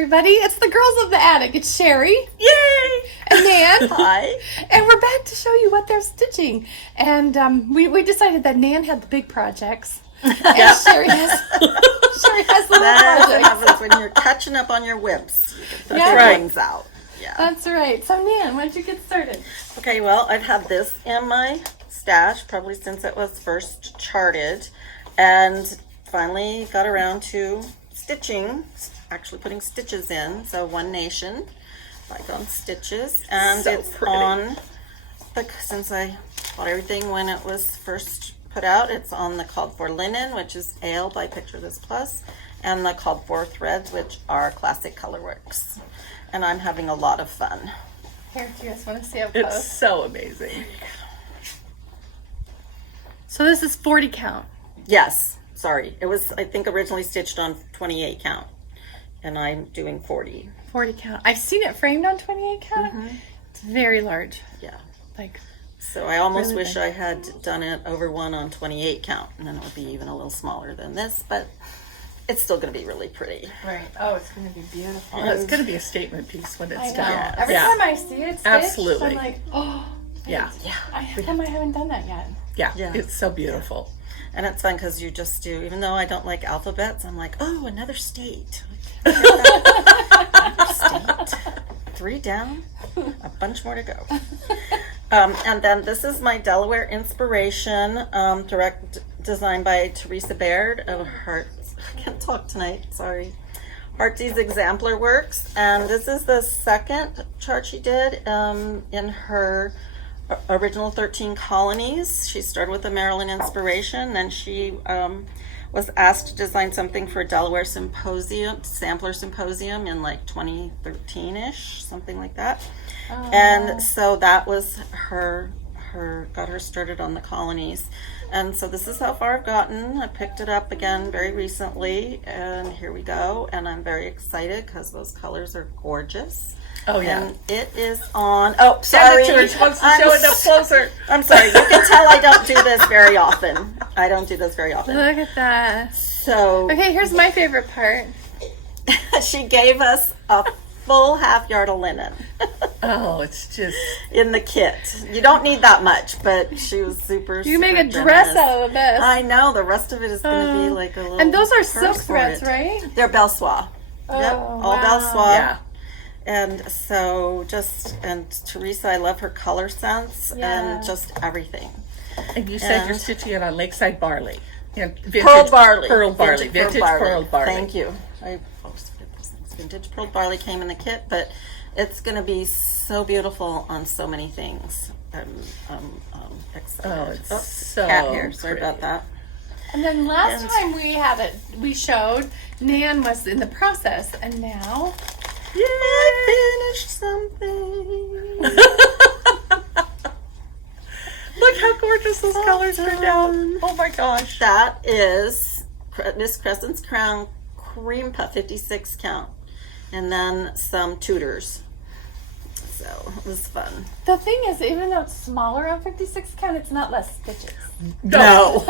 everybody. It's the girls of the attic. It's Sherry. Yay! And Nan. Hi. And we're back to show you what they're stitching. And we decided that Nan had the big projects. And Sherry has little That's what projects. happens when you're catching up on your whips. You get the Yeah. big Right. ones out. Yeah. That's right. So Nan, why don't you get started? Okay, well, I've had this in my stash probably since it was first charted, and finally got around to stitching, actually putting stitches in. So One Nation, bygone stitches, and So it's pretty. on, since I bought everything when it was first put out, it's on the called for linen, which is Ale by Picture This Plus, and the called for threads, which are Classic Colorworks. And I'm having a lot of fun. Here, do you guys want to see up It's close? so amazing. So this is 40 count. Yes, sorry. It was, I think, originally stitched on 28 count, and I'm doing 40. 40 count. I've seen it framed on 28 count. It's very large. Yeah. Like, So I almost Really wish big. I had done it over one on 28 count, and then it would be even a little smaller than this, but it's still going to be really pretty. right. Oh, it's going to be beautiful. Well, it's going to be a statement piece when I it's know. done. Every yeah. time I see it stitched, Absolutely. I'm like, oh. Yeah. How come I haven't done that yet? Yeah. Yeah. It's so beautiful. And it's fun because you just do, even though I don't like alphabets, I'm like, oh, another state. Another state. 3 down, a bunch more to go. And then this is my Delaware inspiration, direct design by Teresa Baird of Hearts. I can't talk tonight, sorry. Heartsy's Exemplar Works. And this is the second chart she did in her original 13 colonies. She started with the Maryland inspiration, then she was asked to design something for a Delaware symposium, sampler symposium in like 2013-ish, something like that. And so that was her got her started on the colonies. And so this is how far I've gotten. I picked it up again very recently, and here we go. And I'm very excited because those colors are gorgeous. Oh, yeah. And it is on. Oh, Send sorry. it to her. She wants to show it up closer. I'm sorry. You can tell I don't do this very often. I don't do this very often. Look at that. So Okay, here's my favorite part. she gave us a full half yard of linen Oh, it's just. in the kit. You don't need that much, but she was super. You make super a dress generous. out of this. I know. The rest of it is going to be like a little. And those are purse silk for threads, it. right? They're Belle Soie. Yep, all wow. Belle Soie. Yeah. And so and Teresa, I love her color sense Yeah. and just everything. And you said you're And- stitching it on Lakeside Barley. And vintage Pearl barley. Pearl barley. Vintage pearl barley. Thank you. I always forget those things. Vintage pearl barley came in the kit, but it's going to be so beautiful on so many things. I'm excited. Oh, it's so cat hair. Sorry pretty. about that. And then last And- time we showed, Nan was in the process, and now I finished something. Look how gorgeous those colors turned out. Oh my gosh. That is Miss Crescent's Crown Cream Puff 56 count, and then some tutors. So it was fun. the thing is, even though it's smaller on 56 count, it's not less stitches. No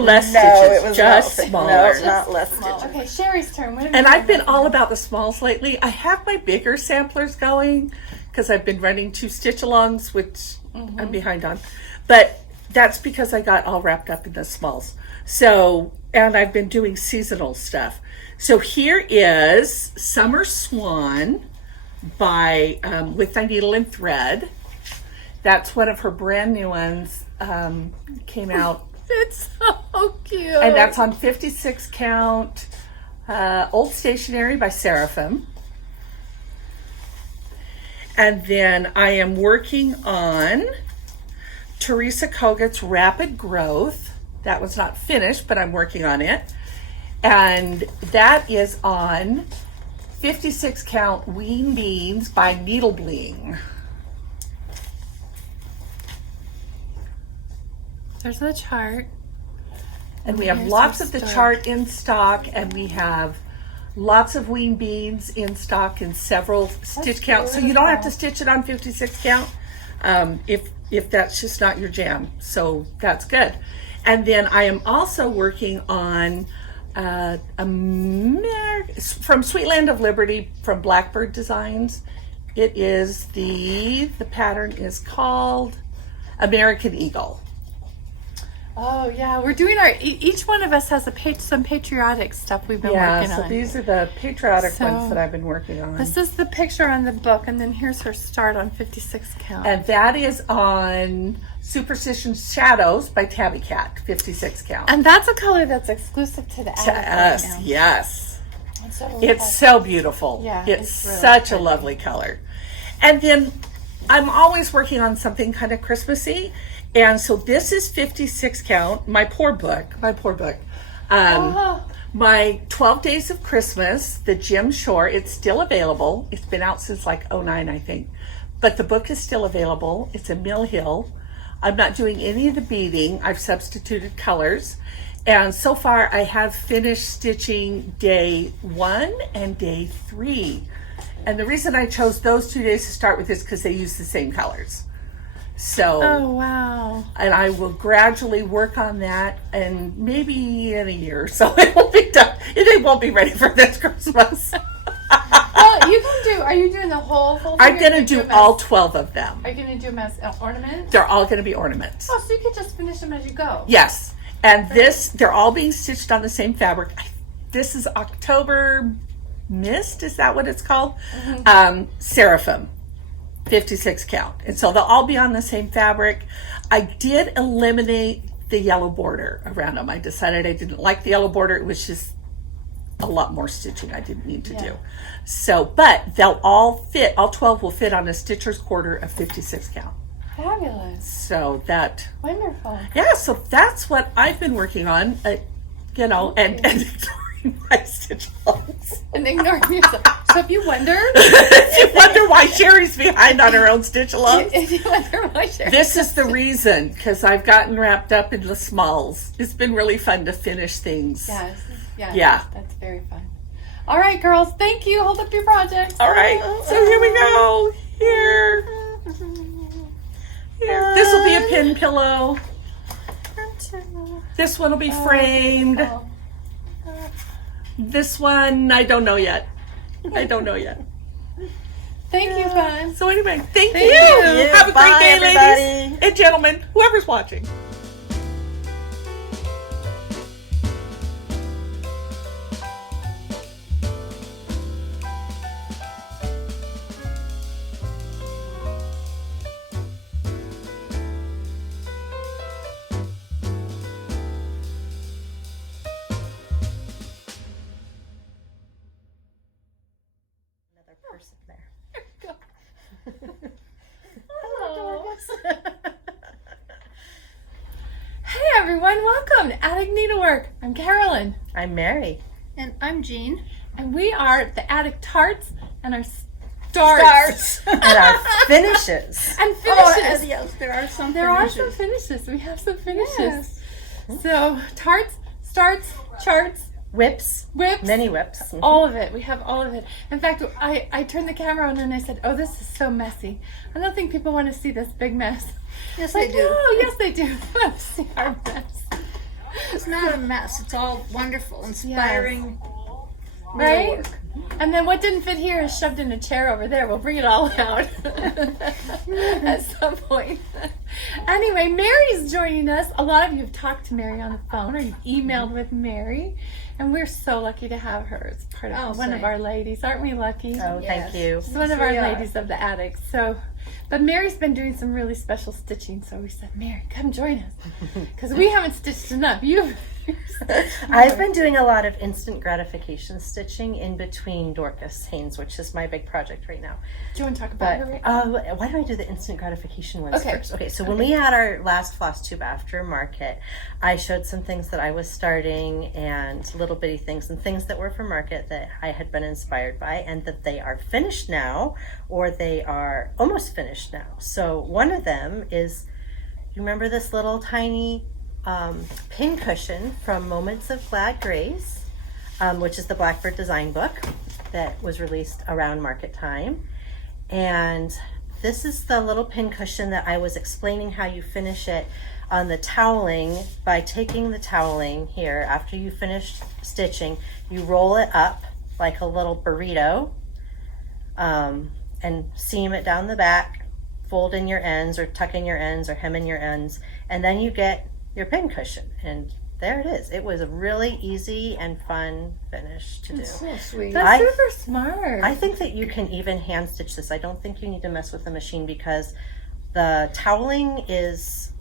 less stitches. Just smaller. No, not less stitches. Okay, Sherry's turn. What have And you I've been done? all about the smalls lately. I have my bigger samplers going because I've been running 2 stitch-alongs, which I'm behind on. But that's because I got all wrapped up in the smalls. So, and I've been doing seasonal stuff. So here is Summer Swan by With Thy Needle and Thread. That's one of her brand new ones. Came out. It's so cute. And that's on 56 count. Old Stationery by Seraphim. And then I am working on Teresa Kogat's Rapid Growth. That was not finished, but I'm working on it. And that is on 56 count Ween Beans by Needle Bling. There's the chart. And we have Here's lots our of the start. chart in stock, and we have lots of Ween Beans in stock in several stitch counts. So you don't have to stitch it on 56 count if that's just not your jam. So that's good. And then I am also working on from Sweetland of Liberty from Blackbird Designs. It is the pattern is called American Eagle. Oh yeah, we're doing our. Each one of us has some patriotic stuff we've been working So on. these are the patriotic So, ones that I've been working on. This is the picture on the book, and then here's her start on 56 count. And that is on Superstition Shadows by Tabby Cat, 56 count. And that's a color that's exclusive to the To attic right us, now. yes. And so It's so beautiful. Yeah, It's it's really such pretty. a lovely color. And then I'm always working on something kind of Christmassy. And so this is 56 count, my poor book. My 12 Days of Christmas, the Jim Shore, it's still available. It's been out since like '09, I think. But the book is still available. It's a Mill Hill. I'm not doing any of the beading. I've substituted colors. And so far I have finished stitching day 1 and day 3. And the reason I chose those 2 days to start with is because they use the same colors. So, Oh wow! and I will gradually work on that, and maybe in a year or so it will be done. It won't be ready for this Christmas. Well, you can do. Are you doing the whole thing? I'm or going to you do them all as- 12 of them. Are you going to do them as ornaments? They're all going to be ornaments. Oh, so you could just finish them as you go. Yes. And they're all being stitched on the same fabric. This is October Mist, is that what it's called? Seraphim, 56 count. And so they'll all be on the same fabric. I did eliminate the yellow border around them. I decided I didn't like the yellow border. It was just a lot more stitching I didn't need to do. So, but they'll all fit, all 12 will fit on a stitcher's quarter of 56 count. Fabulous. So that, Wonderful. yeah, so that's what I've been working on, and ignoring my stitch alongs. And ignoring yourself. So if you wonder, If you wonder why Sherry's behind on her own stitch alongs, if you wonder why Sherry. this is the reason, because I've gotten wrapped up in the smalls. It's been really fun to finish things. Yes. Yeah. Yeah. That's very fun. All right, girls. Thank you. Hold up your projects. All right, so here we go. Here. This will be a pin pillow. This one will be framed. Oh. This one, I don't know yet. Thank Thank you, fun. So anyway, thank Thank you. you. Have a Bye, great day, everybody. ladies and gentlemen, whoever's watching. Another person there. Hello. Hey, everyone. Welcome to Attic Needlework. I'm Carolyn. I'm Mary. And I'm Jean. And we are the Attic Tarts and our starts. And our finishes. And Oh, finishes. yes, there are some There are finishes. some finishes. We have some finishes. Yes. So, tarts, starts, charts, Whips. whips. Many whips. All of it. We have all of it. In fact, I turned the camera on and I said, oh, this is so messy. I don't think people want to see this big mess. Yes, Like, they do. oh, yes, they do. They want to see our mess. It's not a mess. It's all wonderful, inspiring. Right? needlework. And then what didn't fit here is shoved in a chair over there. We'll bring it all out at some point. Anyway, Mary's joining us. A lot of you have talked to Mary on the phone or you've emailed with Mary. And we're so lucky to have her as part of Oh, one of same. our ladies. Aren't we lucky? Oh, Yes. thank you. She's one of Yes, our we are. ladies of the attic. So, but Mary's been doing some really special stitching. So we said, Mary, come join us. Because we haven't stitched enough. You've I've been doing a lot of instant gratification stitching in between Dorcas Hannes, which is my big project right now. Do you want to talk about her? But Right? why don't I do the instant gratification ones Okay. first? Okay, so when we had our last floss tube after market, I showed some things that I was starting and little bitty things and things that were for market that I had been inspired by and that they are finished now or they are almost finished now. So one of them is, you remember this little tiny pin cushion from Moments of Glad Grace, which is the Blackbird design book that was released around market time. And this is the little pin cushion that I was explaining how you finish it on the toweling by taking the toweling here after you finish stitching. You roll it up like a little burrito, and seam it down the back, fold in your ends or tuck in your ends or hem in your ends, and then you get your pin cushion. And there it is. It was a really easy and fun finish to do. So sweet. That's super smart. I think that you can even hand stitch this. I don't think you need to mess with the machine because the toweling is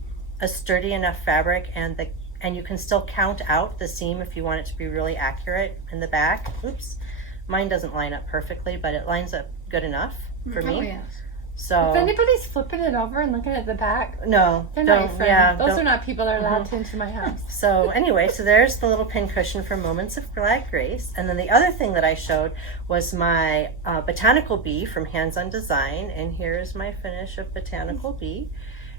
a sturdy enough fabric, and you can still count out the seam if you want it to be really accurate in the back. Oops, mine doesn't line up perfectly, but it lines up good enough for me. Oh, yes. So if anybody's flipping it over and looking at the back, no, they're not your don't. friend. Yeah, Those don't. are not people that are allowed to enter my house. So anyway, so there's the little pin cushion for Moments of Glad Grace. And then the other thing that I showed was my botanical bee from Hands on Design. And here's my finish of botanical bee.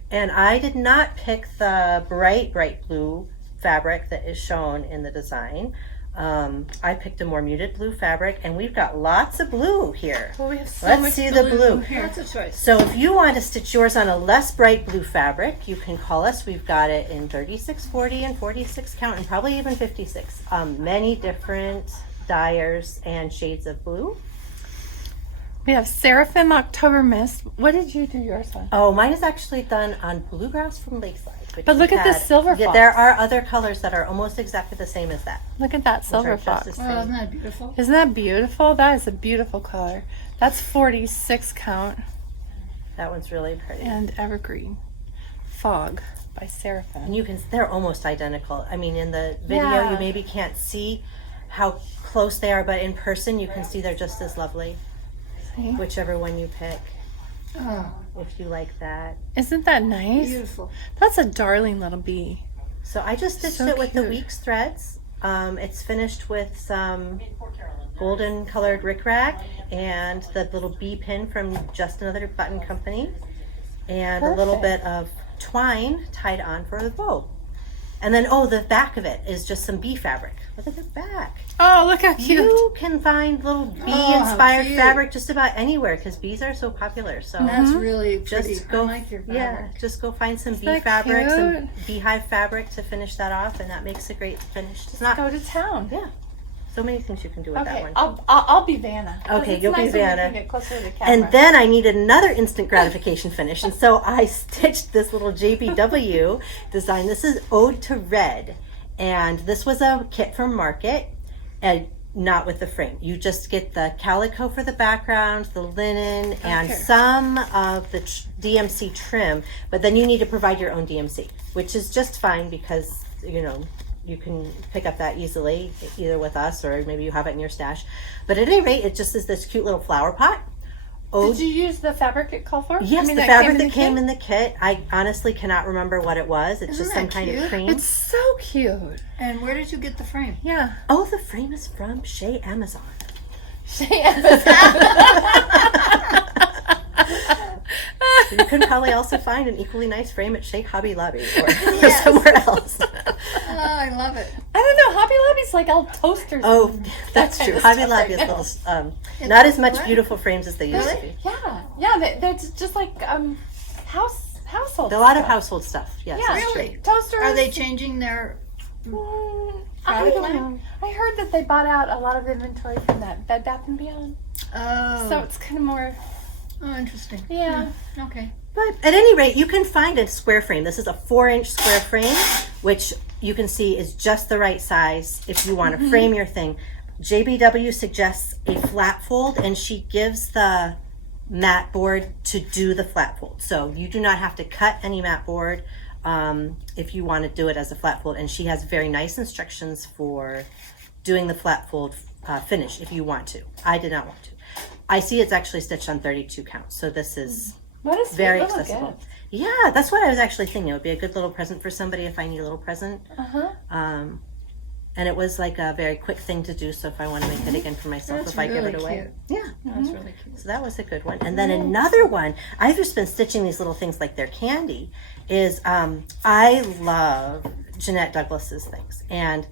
And I did not pick the bright blue fabric that is shown in the design. I picked a more muted blue fabric, and we've got lots of blue here. Well, we have so Let's much see the blue. here. That's a choice. So if you want to stitch yours on a less bright blue fabric, you can call us. We've got it in 36, 40, and 46 count, and probably even 56. Many different dyers and shades of blue. We have Seraphim October Mist. What did you do yours on? Oh, mine is actually done on Bluegrass from Lakeside. which But look we at this had. silver Yeah, fox. there are other colors that are almost exactly the same as that. Look at that which silver are just fox. as Oh, pretty. isn't that beautiful? Isn't that beautiful? That is a beautiful color. That's 46 count That one's really pretty. and evergreen. Fog by Seraphim. And you can, they're almost identical. I mean, in the video, Yeah. you maybe can't see how close they are, but in person, you can see they're just as lovely. See? Whichever one you pick, Oh, if you like that. Isn't that nice? beautiful. That's a darling little bee. So I just stitched So it with the cute. Weeks threads. It's finished with some golden colored rickrack and the little bee pin from Just Another Button Company, and a little bit of twine tied on for the bow. And then, oh, the back of it is just some bee fabric. Look at the back. Oh, look how cute. You can find little how bee-inspired cute. fabric just about anywhere because bees are so popular. So That's really pretty. just go, I like your yeah, fabric. just go find some bee that fabric, some cute? beehive fabric to finish that off, and that makes a great finish. It's not Go to town. yeah, so many things you can do with that Okay, one. I'll be Vanna. 'Cause Okay, it's you'll be nice when we Vanna. can get closer to the camera. And then I needed another instant gratification finish, and so I stitched this little JBW design. This is Ode to Red, and this was a kit from Market, and not with the frame. You just get the calico for the background, the linen, and Okay. some of the DMC trim, but then you need to provide your own DMC, which is just fine because, you know, you can pick up that easily, either with us or maybe you have it in your stash. But at any rate, it just is this cute little flower pot. Did you use the fabric it called for? Yes, I mean, the fabric that kit? came in the kit. I honestly cannot remember what it was. It's Isn't just some that kind of cute? cream. It's so cute. And where did you get the frame? Yeah. Oh, the frame is from Shea Amazon. You can probably also find an equally nice frame at Shea Hobby Lobby or somewhere else. Oh, I love it. I don't know. Hobby Lobby's like all toasters. Oh, and that's that kind true. of Hobby stuff Lobby is right now. little, not as much Right. beautiful frames as they used to be. Yeah. They're just like household. A lot of stuff. household stuff. Yes, Yeah, that's Really? true. Toasters. Are they changing their? I product don't line? know. I heard that they bought out a lot of inventory from that Bed Bath and Beyond, Oh, so it's kind of more. oh, interesting. Yeah. Okay. But at any rate, you can find a square frame. This is a 4-inch square frame, which you can see is just the right size if you want to frame your thing. JBW suggests a flat fold, and she gives the mat board to do the flat fold. So you do not have to cut any mat board if you want to do it as a flat fold. And she has very nice instructions for doing the flat fold finish if you want to. I did not want to. I see it's actually stitched on 32 count, so this is What is very what a accessible. gift. Yeah, that's what I was actually thinking. It would be a good little present for somebody if I need a little present. And it was like a very quick thing to do. So if I want to make it again for myself, That's if I give really it away, cute. yeah. That's really cute. So that was a good one. And then another one. I've just been stitching these little things like they're candy. Is I love Jeanette Douglas's things, and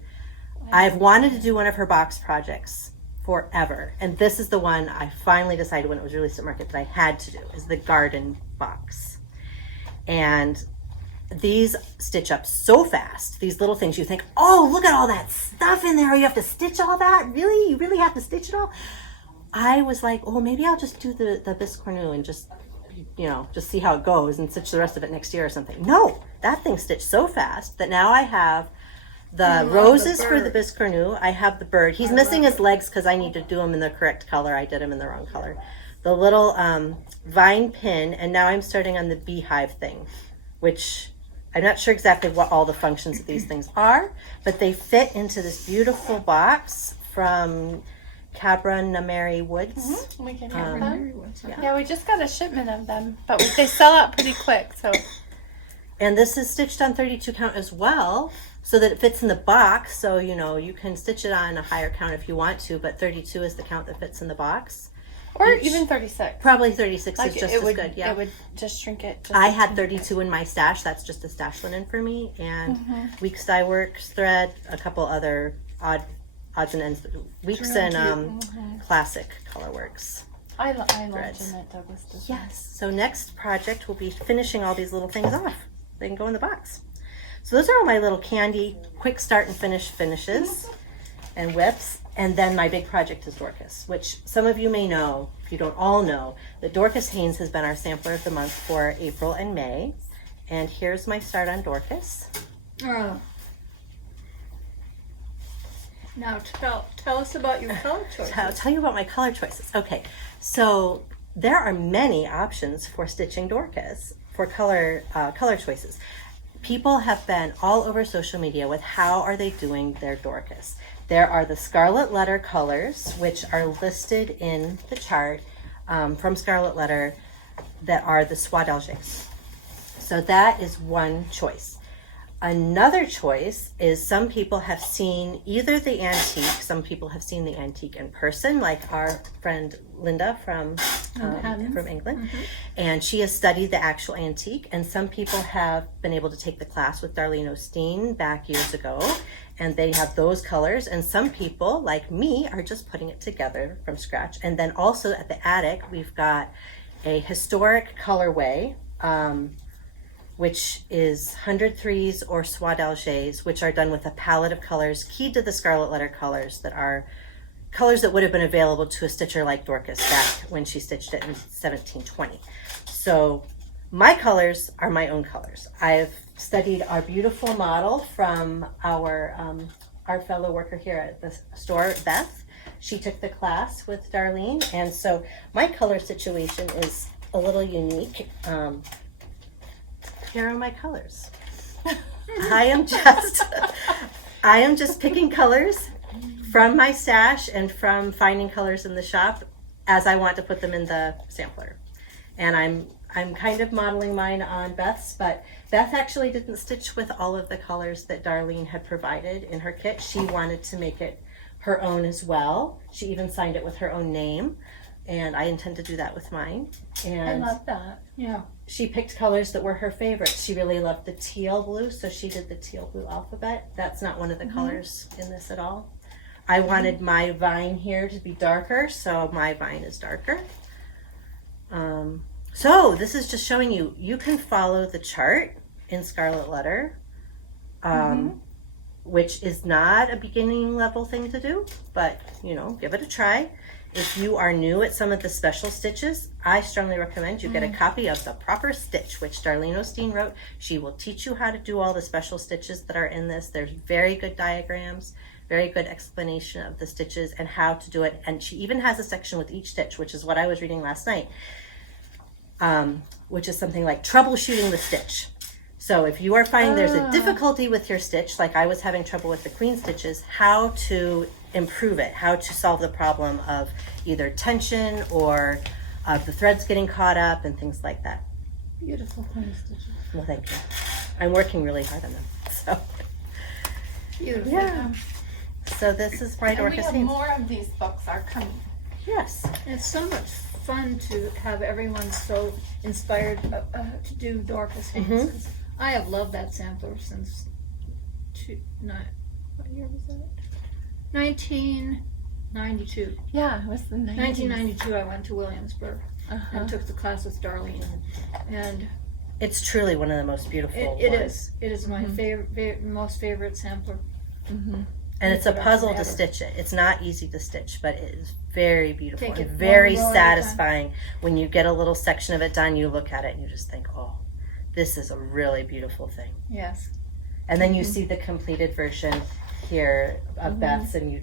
I've wanted to do one of her box projects forever. And this is the one I finally decided when it was released at Market that I had to do, is the garden box. And these stitch up so fast. These little things, you think, oh, look at all that stuff in there. You have to stitch all that? Really? You really have to stitch it all? I was like, oh, maybe I'll just do the biscornu and just, just see how it goes and stitch the rest of it next year or something. No, that thing stitched so fast that now I have the roses for the biscornu. I have the bird. He's missing his legs because I need to do them in the correct color. I did them in the wrong color. The little vine pin, and now I'm starting on the beehive thing, which I'm not sure exactly what all the functions of these things are, but they fit into this beautiful box from Cabra Nameri Woods. We can have them. yeah. Yeah, we just got a shipment of them, but they sell out pretty quick. So, And this is stitched on 32 count as well, so that it fits in the box. So, you can stitch it on a higher count if you want to, but 32 is the count that fits in the box. or even 36. Probably 36 Like is just it as would, good, yeah. It would just shrink it. Just I a had teeny 32 in my stash. That's just a stash linen for me. And Weeks Dye Works thread, a couple other odds and ends. Weeks and Classic Colorworks. I love threads. Jeanette Douglas design. Yes. So next project will be finishing all these little things off. They can go in the box. So those are all my little candy, quick start and finish finishes and whips. And then my big project is Dorcas, which some of you may know, if you don't all know, that Dorcas Hannes has been our sampler of the month for April and May. And here's my start on Dorcas. Now tell us about your color choices. I'll tell you about my color choices. Okay, so there are many options for stitching Dorcas for color choices. People have been all over social media with how are they doing their Dorcas. There are the Scarlet Letter colors, which are listed in the chart from Scarlet Letter, that are the Soie d'Alger. So that is one choice. Another choice is some people have seen either the antique, some people have seen the antique in person, like our friend Linda from England, and she has studied the actual antique, and some people have been able to take the class with Darlene Osteen back years ago, and they have those colors, and some people, like me, are just putting it together from scratch. And then also at the attic, we've got a historic colorway, which is 103s or Soie d'Alger, which are done with a palette of colors keyed to the Scarlet Letter colors that are colors that would have been available to a stitcher like Dorcas back when she stitched it in 1720. So my colors are my own colors. I've studied our beautiful model from our fellow worker here at the store, Beth. She took the class with Darlene, and so my color situation is a little unique. Here are my colors. I am just picking colors from my stash and from finding colors in the shop as I want to put them in the sampler. And I'm kind of modeling mine on Beth's, but Beth actually didn't stitch with all of the colors that Darlene had provided in her kit. She wanted to make it her own as well. She even signed it with her own name, and I intend to do that with mine. And I love that. Yeah. she picked colors that were her favorites. She really loved the teal blue, so she did the teal blue alphabet. That's not one of the colors in this at all. I wanted my vine here to be darker, so my vine is darker. So this is just showing you, you can follow the chart in Scarlet Letter, which is not a beginning level thing to do, but you know, give it a try. If you are new at some of the special stitches, I strongly recommend you get a copy of The Proper Stitch, which Darlene Osteen wrote. She will teach you how to do all the special stitches that are in this. There's very good diagrams, very good explanation of the stitches and how to do it. And she even has a section with each stitch, which is what I was reading last night, which is something like troubleshooting the stitch. So if you are finding there's a difficulty with your stitch, like I was having trouble with the queen stitches, how to improve it, how to solve the problem of either tension or the threads getting caught up and things like that. Beautiful queen stitches. Well, thank you. I'm working really hard on them. So, Beautiful. yeah. So this is my And we Dorcas have Hannes. more of these books are coming. Yes. It's so much fun to have everyone so inspired to do Dorcas Hannes. 'Cause I have loved that sampler since what year was that? 1992. Yeah, it was the 90s. 1992 I went to Williamsburg and took the class with Darlene. And It's truly one of the most beautiful It ones. is. It is my favorite, most favorite sampler. And it's a puzzle to stitch it. It's not easy to stitch, but it is very beautiful Take and it very one row at a time. satisfying. When you get a little section of it done, you look at it and you just think, oh, this is a really beautiful thing. Yes. And then you see the completed version here of Beth's, and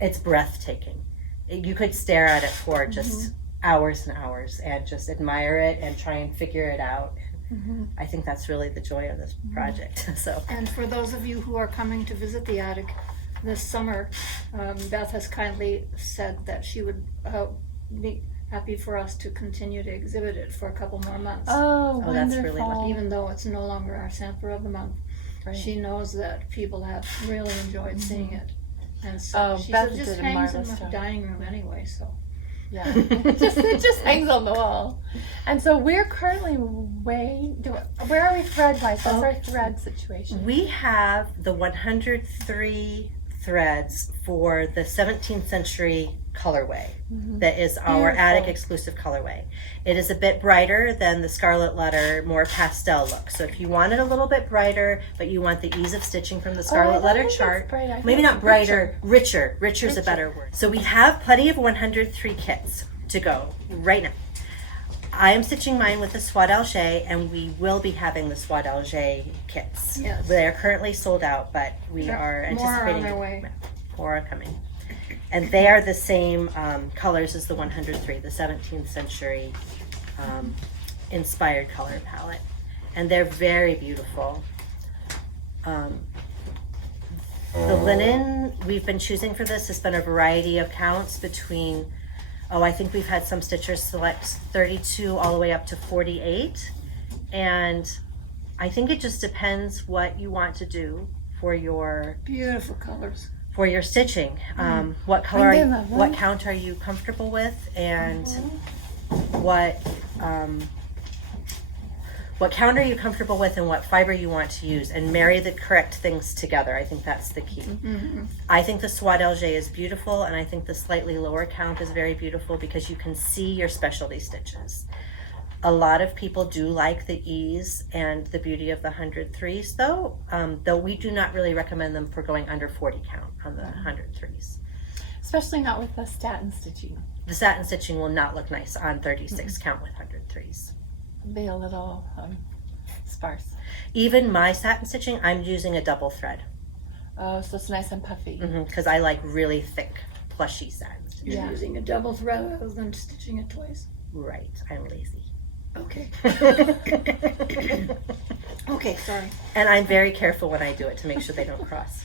it's breathtaking. You could stare at it for just hours and hours and just admire it and try and figure it out. I think that's really the joy of this project. So, And for those of you who are coming to visit the attic this summer, Beth has kindly said that she would be happy for us to continue to exhibit it for a couple more months. Oh, Oh, that's wonderful. really lucky. Even though it's no longer our sampler of the month. Right. She knows that people have really enjoyed seeing it. And so Oh, she Beth said it just did a hangs in marvelous the job. dining room anyway, so. Yeah, it just hangs on the wall. And so we're currently where are we thread wise? What's our thread situation? we have the 103 threads for the 17th century colorway. That is our Beautiful. attic exclusive colorway. It is a bit brighter than the Scarlet Letter, more pastel look. So if you want it a little bit brighter, but you want the ease of stitching from the Scarlet Letter chart, maybe not brighter, richer. Richer's a better word. So we have plenty of 103 kits to go right now. I am stitching mine with the Soie d'Alger, and we will be having the Soie d'Alger kits. Yes. They are currently sold out, but we are More are on anticipating their way. more are coming. And they are the same colors as the 103, the 17th century inspired color palette. And they're very beautiful. The linen we've been choosing for this has been a variety of counts between, I think we've had some stitchers select 32 all the way up to 48. And I think it just depends what you want to do for your Beautiful colors. stitching. What color, Aren't they lovely? what count are you comfortable with, and what count are you comfortable with, and what fiber you want to use, and marry the correct things together. I think that's the key. I think the Soie d'Alger is beautiful, and I think the slightly lower count is very beautiful because you can see your specialty stitches. A lot of people do like the ease and the beauty of the 103s, though we do not really recommend them for going under 40 count on the 103s. Especially not with the satin stitching. The satin stitching will not look nice on 36 count with 103s. Be a little sparse. Even my satin stitching, I'm using a double thread Oh, so it's nice and puffy. because I like really thick, plushy satin stitching. You're using a double thread rather than stitching it twice. Right, I'm lazy. Okay. Okay, sorry. And I'm very careful when I do it to make sure they don't cross.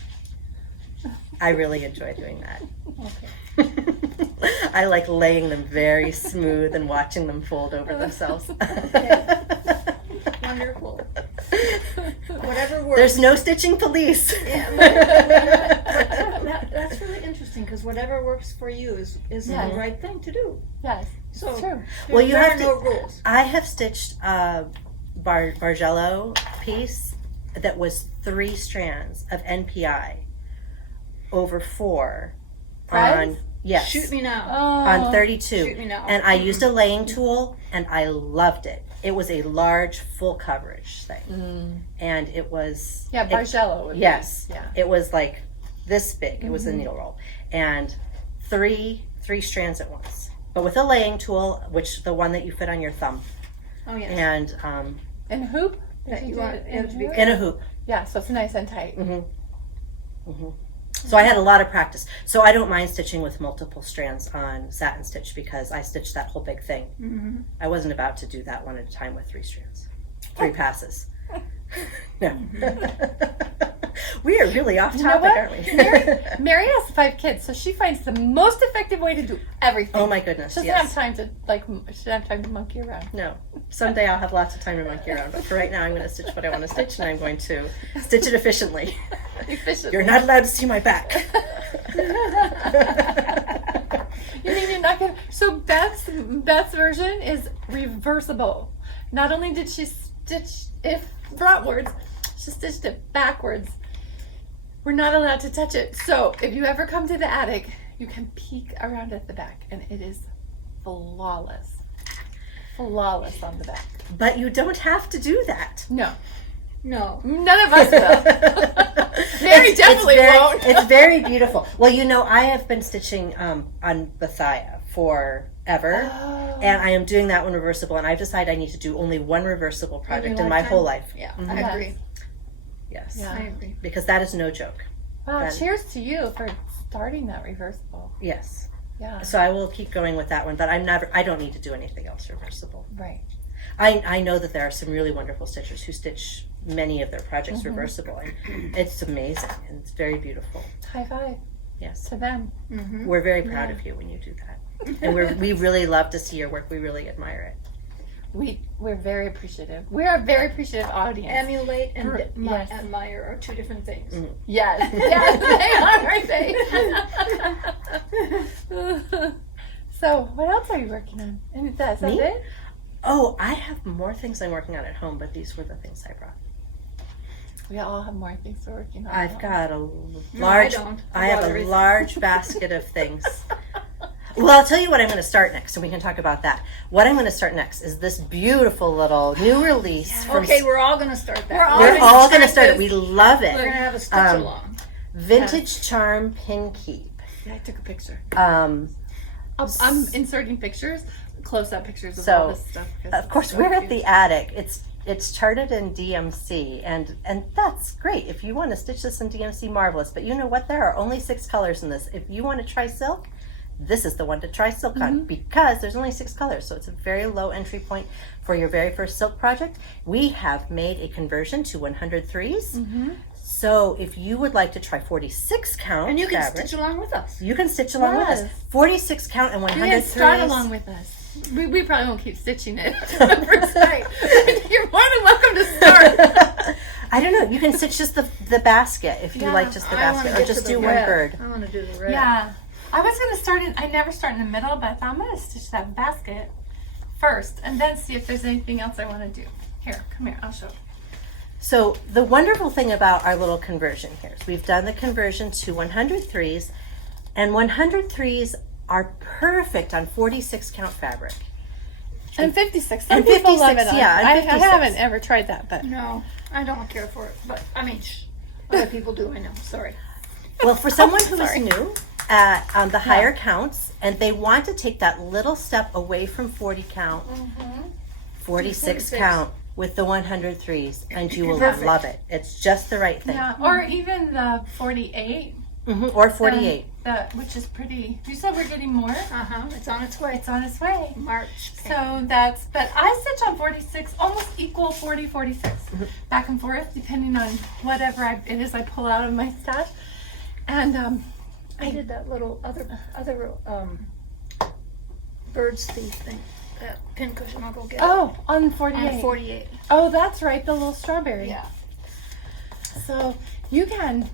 I really enjoy doing that. I like laying them very smooth and watching them fold over themselves. Wonderful. Whatever works. There's no stitching police. That's really interesting because whatever works for you is Yeah. the right thing to do. Yes, So it's true. Well, you there have are to- no rules. I have stitched a Bargello piece that was 3 strands of NPI over 4 Threads? on, yes, Shoot me now. on 32. Shoot me now. And I used a laying tool and I loved it. It was a large full coverage thing. And it was Yeah, Bargello would be. yes. Yeah. It was like this big. It was a needle roll. And three strands at once. But with a laying tool, which the one that you fit on your thumb. Oh yes. And And hoop? That Did you do want it it to be- hoop? in a hoop. Yeah, so it's nice and tight. So I had a lot of practice. So I don't mind stitching with multiple strands on satin stitch because I stitched that whole big thing. I wasn't about to do that one at a time with 3 strands, 3 passes. No. We are really off You know topic, what? aren't we? Mary has 5 kids, so she finds the most effective way to do everything. Oh my goodness, She doesn't yes. have time to she doesn't have time to monkey around. No. Someday I'll have lots of time to monkey around, but for right now I'm going to stitch what I want to stitch and I'm going to stitch it efficiently. Efficient. You're not allowed to see my back. You mean you're not gonna? So Beth's version is reversible. Not only did she stitch it frontwards, she stitched it backwards. We're not allowed to touch it. So if you ever come to the attic, you can peek around at the back, and it is flawless. flawless on the back. But you don't have to do that. No, No. none of us will. Mary definitely won't. It's very beautiful. Well, you know, I have been stitching on Bethia forever, Oh. and I am doing that one reversible, and I've decided I need to do only one reversible project in my lifetime? whole life. Yeah, Mhm. I agree. Yes. Yeah. I agree. Because that is no joke. Wow, Then- cheers to you for starting that reversible. Yes. Yeah, So I will keep going with that one, but I don't need to do anything else reversible. right. I know that there are some really wonderful stitchers who stitch many of their projects reversible, and it's amazing, and it's very beautiful. High five Yes. to them. Mm-hmm. We're very proud of you when you do that. And we really love to see your work. We really admire it. We're very appreciative. We're a very appreciative audience. Emulate and Yes. admire are two different things. Yes, yes, they are, aren't they? So, what else are you working on? And is that Me? it? Oh, I have more things I'm working on at home, but these were the things I brought. We all have more things we're working on. I've got a I large, don't. I I have brought a everything. large basket of things. Well, I'll tell you what I'm going to start next, so we can talk about that. What I'm going to start next is this beautiful little new release. From Okay, we're all going to start that. we're all going to start start it. We love We're going to it. have a stitch Um, along. Vintage Charm Pin Keep. Yeah, I took a picture. Um, I'm inserting pictures, close-up pictures of So, all this stuff. because of course, it's so we're at cute. the attic. It's charted in DMC, and that's great. If you want to stitch this in DMC, marvelous. But you know what? There are only 6 colors in this. If you want to try silk, this is the one to try silk on, because there's only 6 colors. So it's a very low entry point for your very first silk project. We have made a conversion to 103s. So if you would like to try 46 count And you can fabric, stitch along with us. you can stitch along with us. Yes. 46 count and You 103s. can start along with us. We probably won't keep stitching it the first night. You're more than welcome to start. I don't know. You can stitch just the basket if you Yeah, like just the I want basket, to or get just to the do one red. bird. I want to do the red. Yeah. I was going to start in, I never start in the middle, but I thought I'm going to stitch that basket first and then see if there's anything else I want to do. Here, come here, I'll show you. So the wonderful thing about our little conversion here is we've done the conversion to 103s, and 103s are perfect on 46 count fabric. And 56. Some And people love 56, it. yeah, and I 56. haven't ever tried that, but No, I don't care for it. But, I mean, other people do, I know. Sorry. Well, for someone who is sorry. new on the higher counts, and they want to take that little step away from 40 count, 46 46. count with the 103s, and you will Perfect. love it. It's just the right thing. yeah. Or even the 48. Or 48. Which is pretty. You said we're getting more? Uh-huh. It's on its way. It's on its way. March. So that's, but I stitch on 46, almost equal 40, 46, back and forth, depending on whatever it is I pull out of my stash. And I did that little other bird's thief thing. That pin cushion I'll go get. on 48. On 48. Oh, that's right, the little strawberry. Yeah. So you can,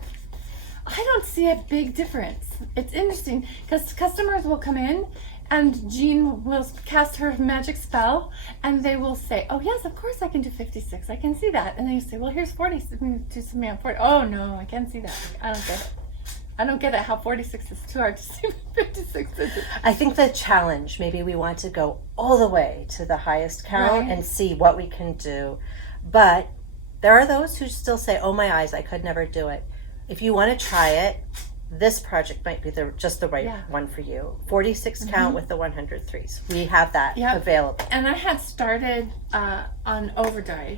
I don't see a big difference. It's interesting because customers will come in and Jean will cast her magic spell and they will say, oh yes, of course I can do 56. I can see that. And then you say, well, here's 40. So do something on 40. Oh no, I can't see that. I don't get it. I don't get it how 46 is too hard to see 56 is. I think the challenge, maybe we want to go all the way to the highest count Right. and see what we can do. But there are those who still say, oh my eyes, I could never do it. If you want to try it, this project might be just the right one for you. 46 count with the 103s. We have that Yep. available. And I had started on overdye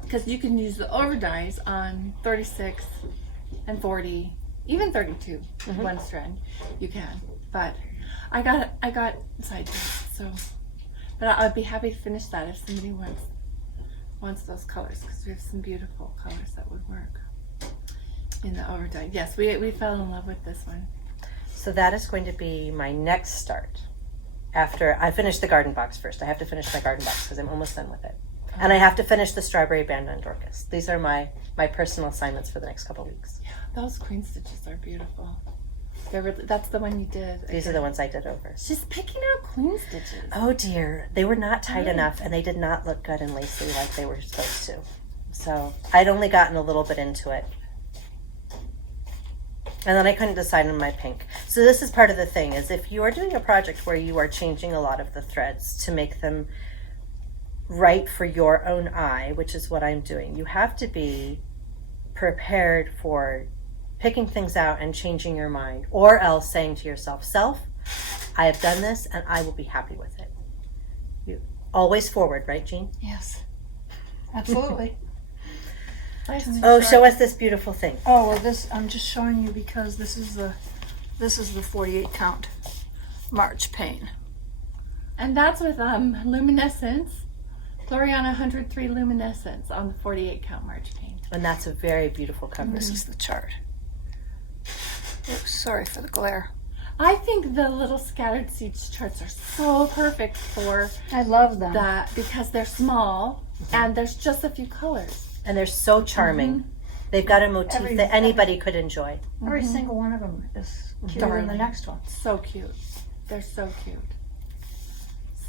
because you can use the overdyes on 36 and 40, even 32, one strand. You can, but I got sidetracked. So, but I'd be happy to finish that if somebody wants those colors because we have some beautiful colors that would work in the overdye. Yes, we fell in love with this one. So that is going to be my next start. After I finish the garden box first. I have to finish my garden box because I'm almost done with it. And I have to finish the strawberry band on Dorcas. These are my personal assignments for the next couple weeks. Those queen stitches are beautiful. They're really, that's the one you did. These are the ones I did over. She's picking out queen stitches. Oh dear, they were not tight enough and they did not look good and lacy like they were supposed to. So I'd only gotten a little bit into it. And then I couldn't decide on my pink. So this is part of the thing, is if you are doing a project where you are changing a lot of the threads to make them right for your own eye, which is what I'm doing. You have to be prepared for picking things out and changing your mind, or else saying to yourself, self, I have done this and I will be happy with it. You always forward, right, Jean? Yes, absolutely. Oh, show us this beautiful thing. Oh, well, this, I'm just showing you because this is the 48 count March pane. And that's with luminescence, Gloriana 103 luminescence on the 48 count March paint. And that's a very beautiful cover. This is the chart. Oops, sorry for the glare. I think the little scattered seeds charts are so perfect for I love them. that because they're small and there's just a few colors. And they're so charming. They've got a motif Every- that anybody could enjoy. Every single one of them is cuter than the Darling. next one. So cute. They're so cute.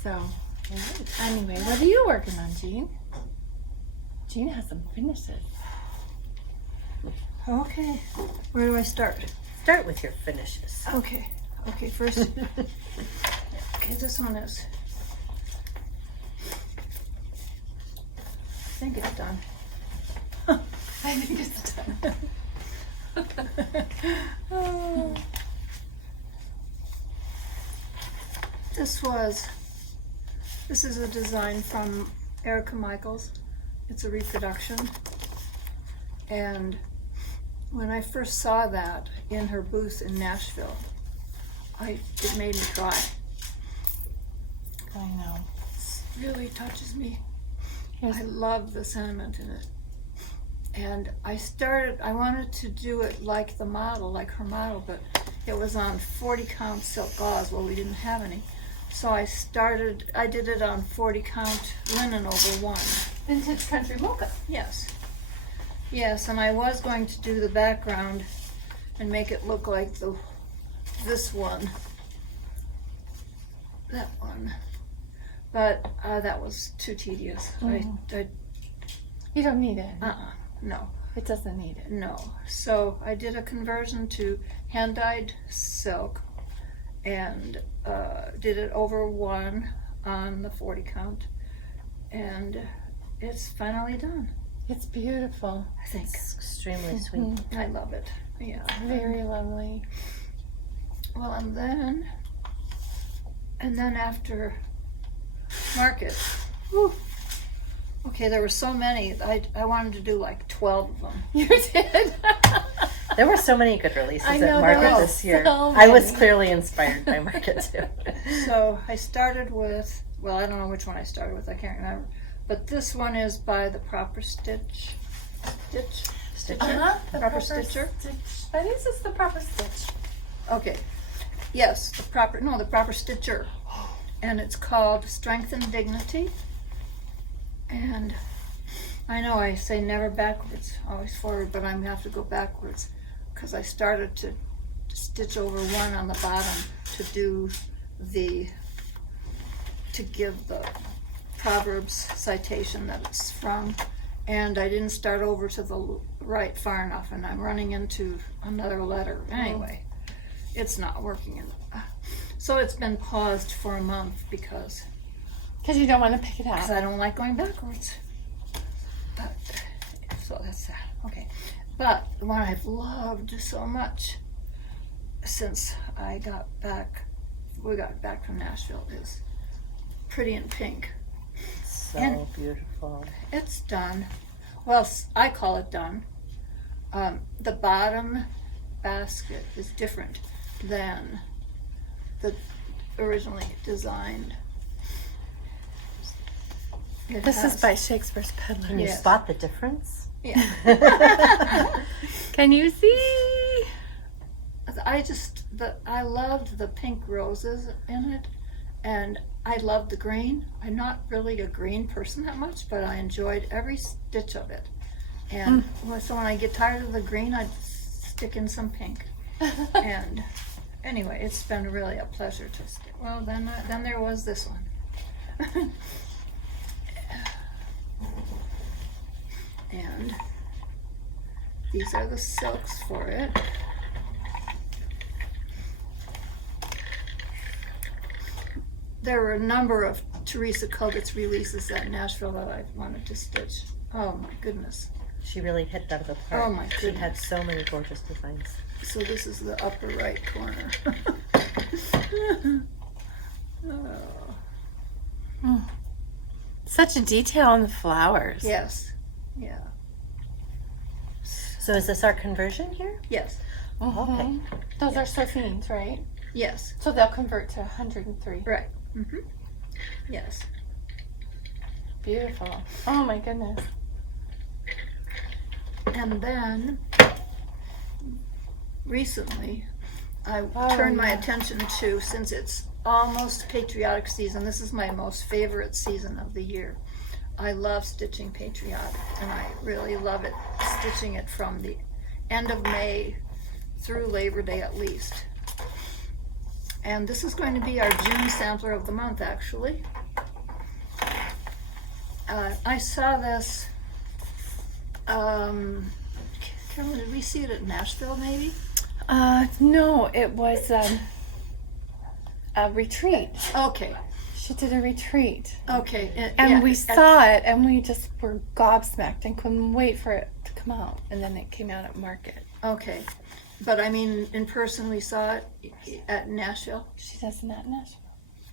So, anyway, what are you working on, Jean? Jean has some finishes. Okay, where do I start? Start with your finishes. Okay, first, okay, this one is, I think it's done. I think it's done. This is a design from Erica Michaels. It's a reproduction. And when I first saw that in her booth in Nashville, it made me cry. I know. It really touches me. Here's I love the sentiment in it. And I wanted to do it like the model, like her model, but it was on 40 count silk gauze. Well, we didn't have any. So I did it on 40 count linen over one. vintage country mocha. Yes. Yes, and I was going to do the background and make it look like this one. That one. But that was too tedious. You don't need it. No. It doesn't need it. No. So I did a conversion to hand-dyed silk and did it over one on the 40 count. And it's finally done, It's beautiful. I think. It's extremely sweet. I love it. Yeah. Very lovely. Well, and then after market, okay, there were so many. I wanted to do like 12 of them. You did. There were so many good releases I know, at there Market were this year. so I was many. clearly inspired by Market too. So I started with, well, I don't know which one I started with. I can't remember. But this one is by the Proper Stitcher. The Proper Stitcher. Stitch. I think this is the proper stitch. Okay. Yes, the Proper Stitcher. And it's called Strength and Dignity. And I know I say never backwards, always forward, but I'm gonna have to go backwards because I started to stitch over one on the bottom to give the Proverbs citation that it's from, and I didn't start over to the right far enough, and I'm running into another letter. Anyway, it's not working. So it's been paused for a month because Because you don't want to pick it out. I don't like going backwards. But, so that's that. Okay. But the one I've loved so much since we got back from Nashville is Pretty in Pink. So And- beautiful. It's done. Well, I call it done. The bottom basket is different than the originally designed. This is by Shakespeare's Peddler. Can you Yes. spot the difference? Yeah. Can you see? I loved the pink roses in it, and I loved the green. I'm not really a green person that much, but I enjoyed every stitch of it. And so when I get tired of the green, I stick in some pink. And anyway, it's been really a pleasure to stick. Well, then there was this one. And these are the silks for it. There were a number of Teresa Kovitz's releases at Nashville that I wanted to stitch. Oh my goodness. She really hit that out of the park. Oh, my She had goodness. so many gorgeous designs. So this is the upper right corner. Oh, Such a detail on the flowers. yes. Yeah. So is this our conversion here? Yes. Okay. Those are Sophie's, right? Yes. So they'll convert to 103. Right. Yes. Beautiful. Oh my goodness. And then recently I Oh, turned my yeah. attention to, since it's almost patriotic season, this is my most favorite season of the year. I love stitching patriotic, and I really love it, stitching it from the end of May through Labor Day at least. And this is going to be our June sampler of the month, actually. I saw this, Carolyn, did we see it at Nashville maybe? No, it was a retreat. Okay, She did a retreat. okay. And we saw it and we just were gobsmacked and couldn't wait for it to come out. And then it came out at market. Okay, but I mean, in person we saw it at Nashville. She doesn't at Nashville.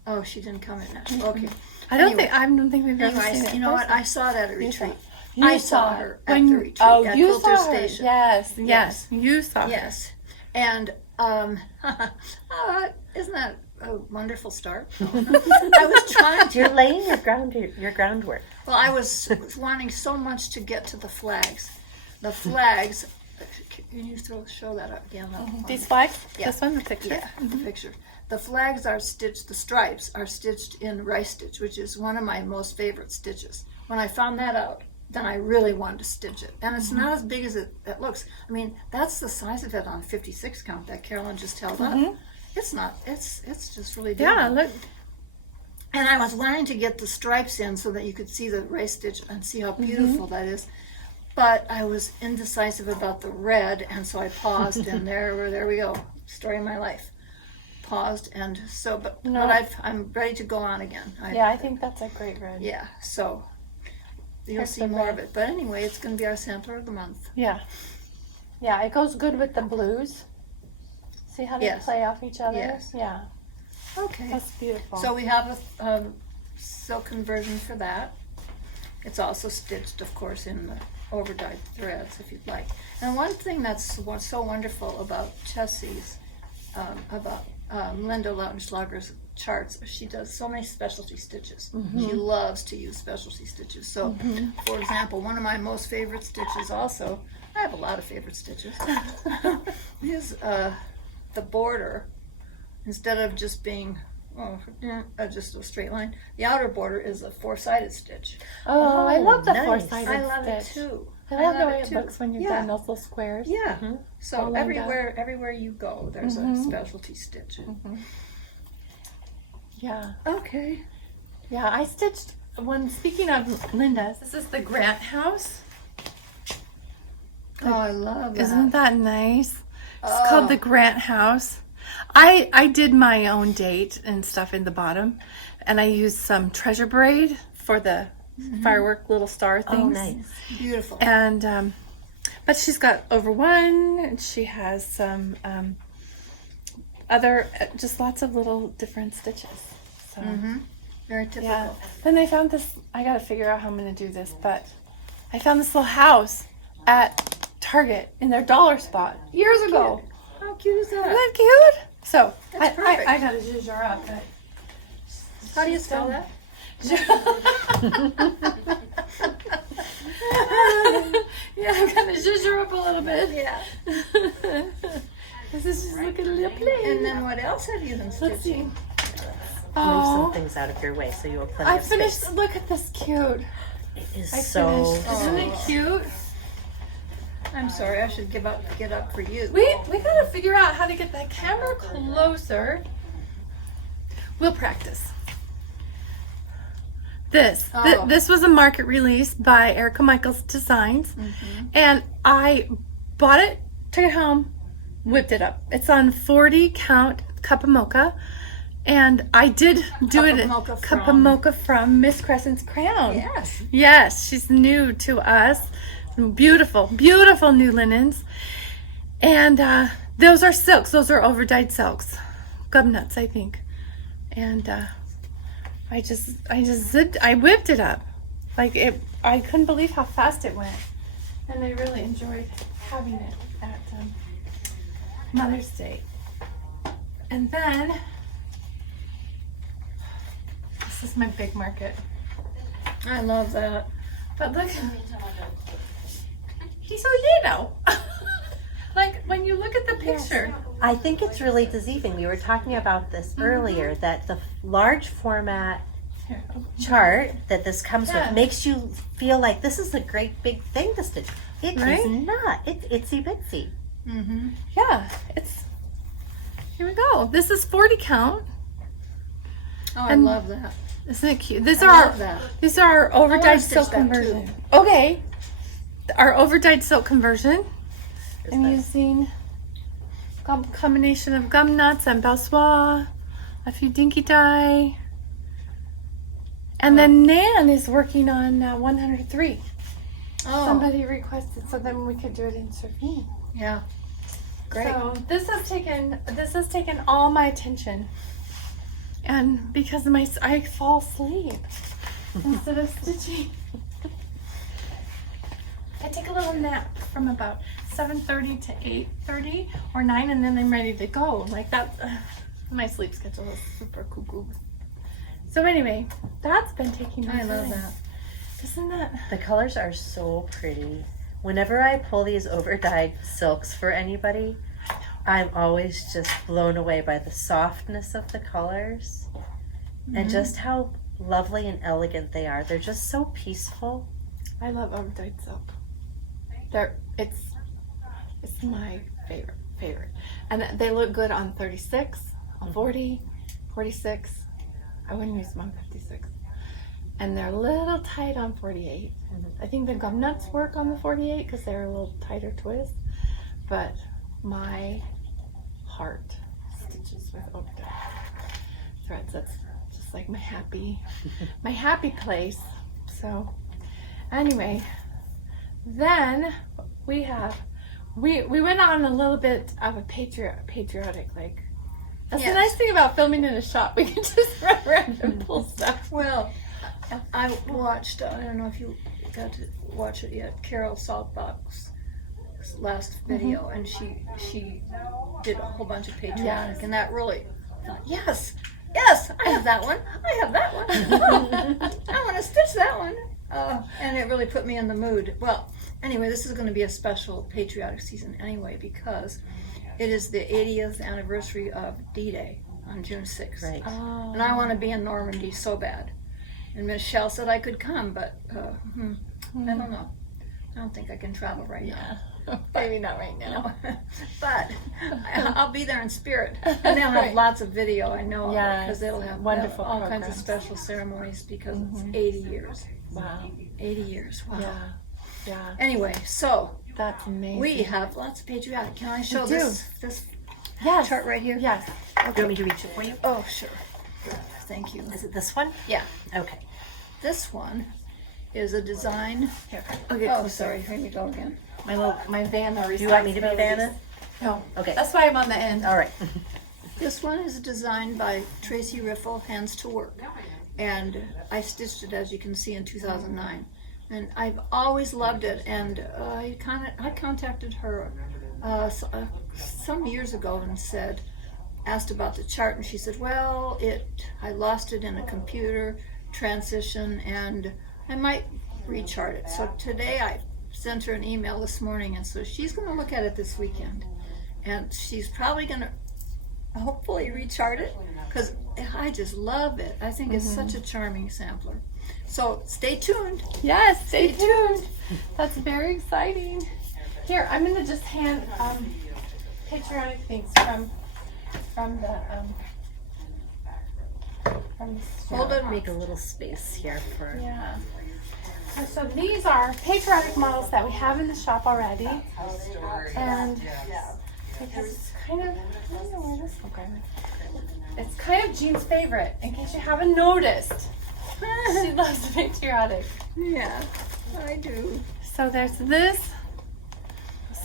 Oh, she didn't come at Nashville, okay. I don't Anyway. think we've ever seen Anyways, it. you know in what, person. I saw that at a retreat. You I saw her at when- the retreat Oh, at you Quilter saw her. Station. Yes, yes, Yes. you saw her. Yes, and isn't that a wonderful start? I was trying to. You're laying your groundwork. Well, I was wanting so much to get to the flags. The flags. Can you show that up again? That one? These flags? Yeah. This one, the picture? Yeah, the picture. The flags are stitched. The stripes are stitched in rice stitch, which is one of my most favorite stitches. When I found that out, then I really wanted to stitch it. And it's not as big as it looks. I mean, that's the size of it on 56 count that Carolyn just held up. It's not. It's just really big. Yeah, look. And I was wanting to get the stripes in so that you could see the rice stitch and see how beautiful that is. But I was indecisive about the red, and so I paused, and there we go. Story of my life. Paused, and so, but I'm ready to go on again. I think that's a great red. Yeah, so you'll Here's see the more red. of it. But anyway, it's going to be our sampler of the month. Yeah. Yeah, it goes good with the blues. See how they Yes. play off each other? Yes. Yeah, Okay. that's beautiful. So we have a silk conversion for that. It's also stitched, of course, in the overdyed threads, if you'd like. And one thing that's so wonderful about Tessie's, Linda Lautenschlager's charts, she does so many specialty stitches. She loves to use specialty stitches. So, for example, one of my most favorite stitches also, I have a lot of favorite stitches, is the border, instead of just being just a straight line, the outer border is a four-sided stitch. oh, I love the nice. four-sided I love it stitch. too. I love the way it it too. looks when you're Yeah. doing those little squares. Yeah. All So lined up. everywhere you go, there's a specialty stitch. Yeah. Okay. Yeah, I stitched one. Speaking of Linda's, this is the Grant House. Oh, I love that. Isn't that nice? It's called the Grant House. I did my own date and stuff in the bottom, and I used some treasure braid for the firework little star things. Oh, nice. Beautiful. And but she's got over one, and she has some other, just lots of little different stitches. So Very typical. yeah. Then I found this. I got to figure out how I'm going to do this, but I found this little house at Target in their dollar spot years ago. How cute is Isn't that? that cute? So That's perfect. I got to zhuzh her up. But How do you spell that? Yeah, I'm gonna zhuzh her up a little bit. Yeah. This is just looking a little plain. And then what else have you been Let's see. stitching? Move some Oh, things out of your way so you have plenty I of finished. space. Look at this cute. It is I so finished. Isn't it cute? I'm sorry, I should get up for you. We gotta figure out how to get that camera closer. We'll practice. This was a market release by Erica Michaels Designs, and I bought it, took it home, whipped it up. It's on 40 count cup of mocha, And I did do it. mocha Cup of from- mocha from Miss Crescent's Crown. Yes. Yes, she's new to us. Beautiful, beautiful new linens. And those are silks. Those are overdyed silks. Gum nuts, I think. And I whipped it up. Like it, I couldn't believe how fast it went. And I really enjoyed having it at Mother's Day. And then, this is my big market. I love that. But look, he's a little. Like when you look at the picture. I think it's really deceiving. We were talking about this earlier, that the large format Here, oh, chart that this comes Yeah. with makes you feel like this is a great big thing to stitch. It is Right? not. It's itsy bitsy. Mm-hmm. yeah, it's. Here we go. This is 40 count. Oh, I And- love that. Isn't it cute? These I are love that. these are wanna overdyed stitch silk that conversion. too. Okay, our overdyed silk conversion. Here's I'm that. using combination of gum nuts and Belsois, a few dinky dye, and then Nan is working on 103. Oh, Somebody requested, so then we could do it in Serene. yeah. Great. So this has taken all my attention, and because of I fall asleep instead of stitching. I take a little nap from about 7:30 to 8:30 or 9, and then I'm ready to go. Like that, my sleep schedule is super cuckoo. So anyway, that's been taking my I love time. that. Isn't that? The colors are so pretty. Whenever I pull these overdyed silks for anybody, I'm always just blown away by the softness of the colors and just how lovely and elegant they are. They're just so peaceful. I love overdyed silk. It's my favorite. And they look good on 36, on 40, 46. I wouldn't use them on 56. And they're a little tight on 48. I think the gum nuts work on the 48 because they're a little tighter twist. But my heart stitches with overdyed threads. That's just like my happy place. So anyway, then we went on a little bit of a patriotic, like, that's the Yes. nice thing about filming in a shop. We can just run around and pull stuff. Well, I watched, I don't know if you got to watch it yet, Carol Saltbach's last video, and she did a whole bunch of patriotic, Yes. and that really, yes, I have that one, I want to stitch that one, and it really put me in the mood. Well, anyway, this is going to be a special patriotic season anyway, because it is the 80th anniversary of D-Day on June 6th. Right. Oh. And I want to be in Normandy so bad. And Michelle said I could come, but I don't know. I don't think I can travel right now. Maybe not right now. But I'll be there in spirit. And they'll have lots of video, I know, Yes. because they'll have Wonderful all kinds of programs. special ceremonies because it's 80 years. Wow. 80 years. Wow. Yeah. Anyway, so That's amazing. we have lots of patriotic. Can I show We do. this yes. chart right here? Yes. Do you want me to reach it for you? Oh, sure. Thank you. Is it this one? Yeah. Okay. This one is a design. Here. Okay. Oh, sorry. Here you go again. My Vanna. Do you want me to be Vanna? No. Okay. That's why I'm on the end. All right. This one is designed by Tracy Riffle, Hands to Work. And I stitched it, as you can see, in 2009. And I've always loved it. And I contacted her some years ago and asked about the chart. And she said, well, I lost it in a computer transition and I might rechart it. So today I sent her an email this morning, and so she's going to look at it this weekend. And she's probably going to hopefully rechart it because I just love it. I think it's such a charming sampler. So stay tuned. Yes. Stay tuned. That's very exciting. Here, I'm gonna just hand patriotic things from the Hold it. Make a little space here for. Yeah. And so these are patriotic models that we have in the shop already. And because it's kind of, I don't know where this will go. It's kind of Jean's favorite, in case you haven't noticed. She loves Patriotic. Yeah, I do. So there's this.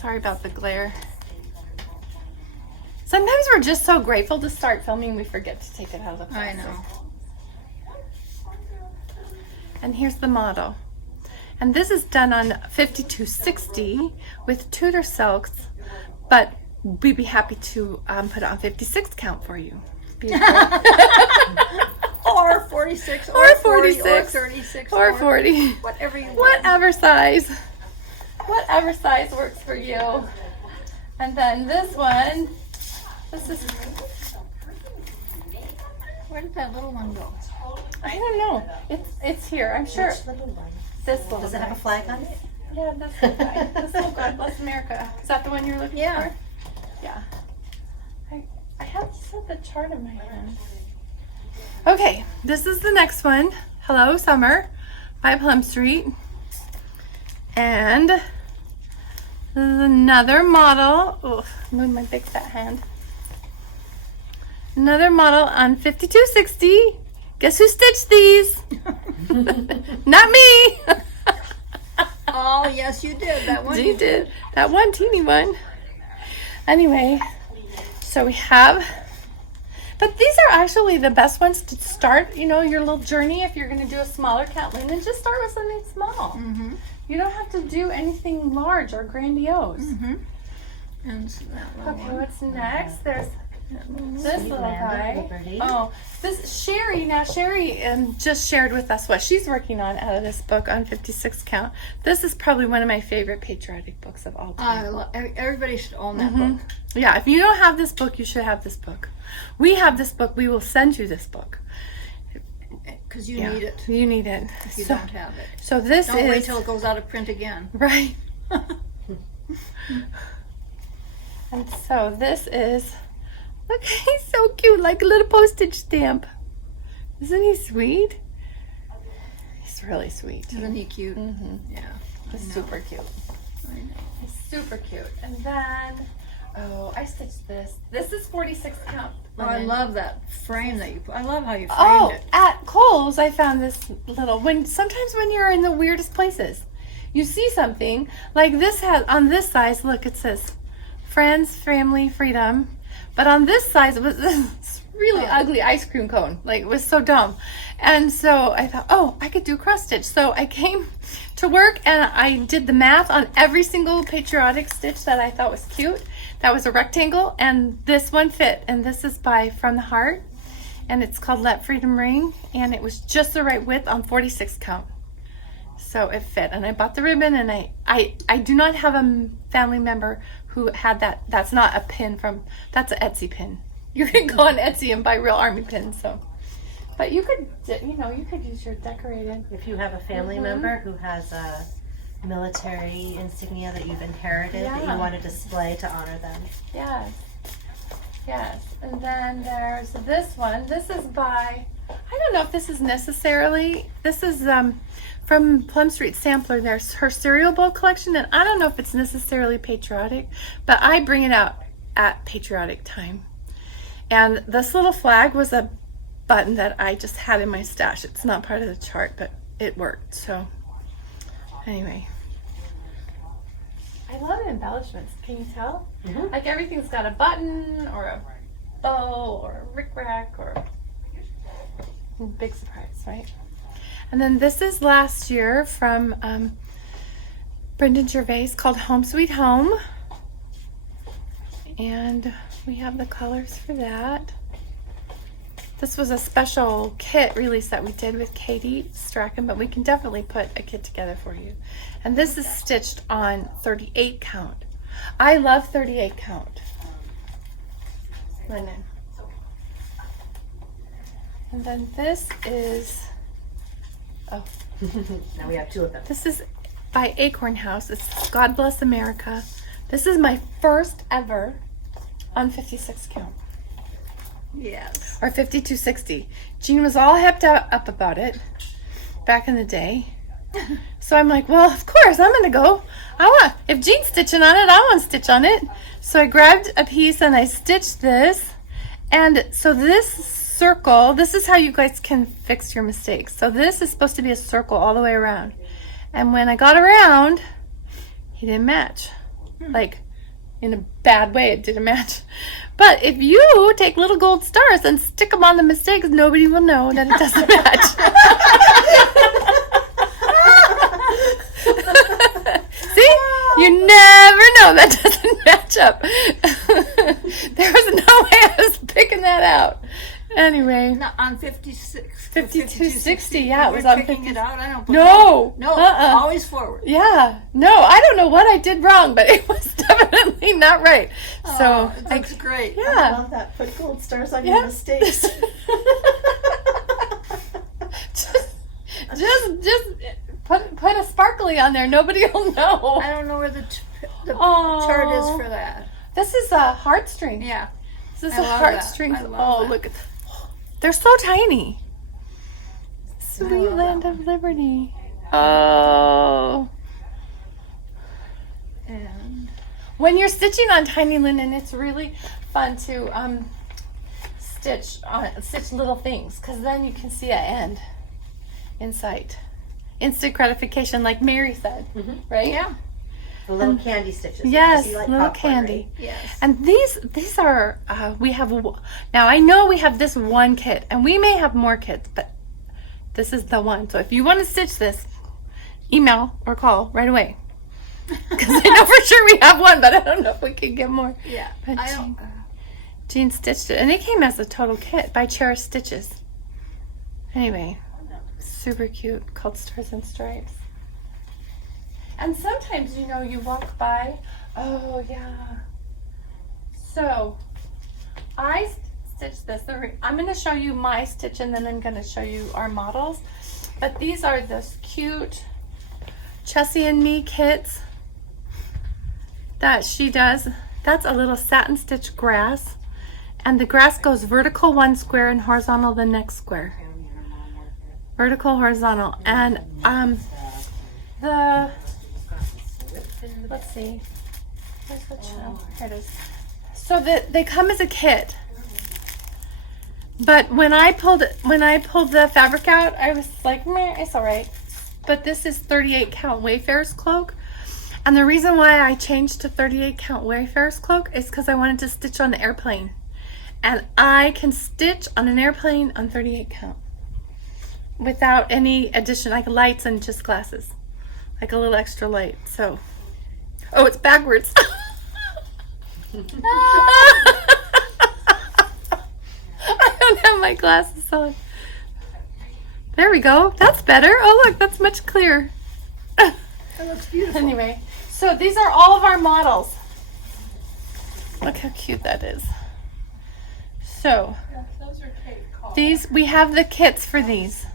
Sorry about the glare. Sometimes we're just so grateful to start filming, we forget to take it out of the plastic. I know. And here's the model. And this is done on 5260 with Tudor silks, but we'd be happy to put it on 56 count for you. Or 46, Or 40, 46, or 36, or 40. whatever you want. Whatever size. Whatever size works for you. And then this one, this is, Where did that little one go? I don't know. It's here, I'm sure. Which little one? This little Does it have a guy. flag on it? Yeah, that's the guy. This little God Bless America. Is that the one you're looking Yeah. for? Yeah. I have the chart in my hand. Okay, this is the next one. Hello, Summer by Plum Street. And another model. Oh, move my big fat hand. Another model on 5260. Guess who stitched these? Not me. Oh, yes, you did. That one You did. That one teeny one. Anyway, so we have, but these are actually the best ones to start, your little journey. If you're going to do a smaller count linen, just start with something small. Mm-hmm. You don't have to do anything large or grandiose. Mm-hmm. And so that little Okay, one. what's next? There's this little guy. Liberty. Oh, this Sherry. Now Sherry just shared with us what she's working on out of this book on 56 count. This is probably one of my favorite patriotic books of all time. Everybody should own that Mhm. book. Yeah, if you don't have this book, you should have this book. We have this book. We will send you this book. Because you Yeah, need it You need it. if you so, don't have it. so this Don't is wait till it goes out of print again. right. And so this is. Look, he's so cute, like a little postage stamp. Isn't he sweet? He's really sweet. Isn't he cute? Mm-hmm. Yeah. He's I know. super cute. I know. He's super cute. And then, I stitched this. This is 46 count. Oh, I linen. love that frame that you put. I love how you framed Oh, it. at Kohl's, I found this little. Sometimes when you're in the weirdest places, you see something like this has on this size. Look, it says friends, family, freedom. But on this size, it was this really ugly ice cream cone. Like, it was so dumb. And so I thought, I could do cross stitch. So I came to work and I did the math on every single patriotic stitch that I thought was cute. That was a rectangle, and this one fit. And this is by From the Heart, and it's called Let Freedom Ring. And it was just the right width on 46 count. So it fit. And I bought the ribbon, and I do not have a family member who had that. That's not a pin that's an Etsy pin. You can go on Etsy and buy real army pins. So, but you could use your decorated. If you have a family member who has a military insignia that you've inherited that Yeah. you want to display to honor them. Yes. And then there's this one. This is by, I don't know if this is necessarily, this is from Plum Street Sampler. There's her cereal bowl collection, and I don't know if it's necessarily patriotic, but I bring it out at patriotic time. And this little flag was a button that I just had in my stash. It's not part of the chart, but it worked. So anyway, I love embellishments. Can you tell? Mhm. Like everything's got a button or a bow or a rickrack or big surprise, right? And then this is last year from Brendan Gervais called Home Sweet Home. And we have the colors for that. This was a special kit release that we did with Katie Strachan, but we can definitely put a kit together for you. And this is stitched on 38 count. I love 38 count linen. And then this is, Now we have two of them. this is by Acorn House. It's God Bless America. This is my first ever on 56 count. Yes. Or 5260. Jean was all hipped up about it back in the day. So I'm like, well, of course, I'm going to go. If Jean's stitching on it, I want to stitch on it. So I grabbed a piece and I stitched this. And so this circle, this is how you guys can fix your mistakes. So this is supposed to be a circle all the way around. And when I got around, he didn't match. Like, in a bad way, it didn't match. But if you take little gold stars and stick them on the mistakes, nobody will know that it doesn't match. See? You never know that doesn't match up. There was no way I was picking that out. Anyway. No, on 56. 5260, yeah, it was You're on picking 50. it out? I don't No. No, always forward. Yeah. No, I don't know what I did wrong, but it was definitely not right. So, It looks great. yeah. love that. Put gold stars on Yeah. your mistakes. just put a sparkly on there. Nobody will know. I don't know where the Aw. chart is for that. This is a heartstring. Yeah. This is I a love that. heartstring. I love Oh, that. look at that. They're so tiny. Sweet love land that of liberty. Oh. And When you're stitching on tiny linen, it's really fun to stitch little things, because then you can see an end in sight. Instant gratification, like Mary said, right? yeah. The little candy stitches. Yes, You see, like little popcorn, candy. right? Yes. And these are we have now. I know we have this one kit, and we may have more kits, but this is the one. So if you want to stitch this, email or call right away, because I know for sure we have one, but I don't know if we can get more. Yeah. But I don't. Jean stitched it, and it came as a total kit by Cherish Stitches. Anyway, super cute, called Stars and Stripes. And sometimes, you walk by. Oh, yeah. So, I stitched this. I'm going to show you my stitch, and then I'm going to show you our models. But these are those cute Chessie and Me kits that she does. That's a little satin stitch grass. And the grass goes vertical one square and horizontal the next square. Vertical, horizontal. And let's see. Where's the channel? Here it is. So they come as a kit. But when I pulled the fabric out, I was like, meh, it's all right. But this is 38 count Wayfarer's cloak. And the reason why I changed to 38 count Wayfarer's cloak is because I wanted to stitch on the airplane. And I can stitch on an airplane on 38 count without any addition, like lights and just glasses, like a little extra light. So, oh, it's backwards. I don't have my glasses on. There we go. That's better. Oh, look, that's much clearer. That looks beautiful. Anyway, so these are all of our models. Look how cute that is. So, these, we have the kits for these.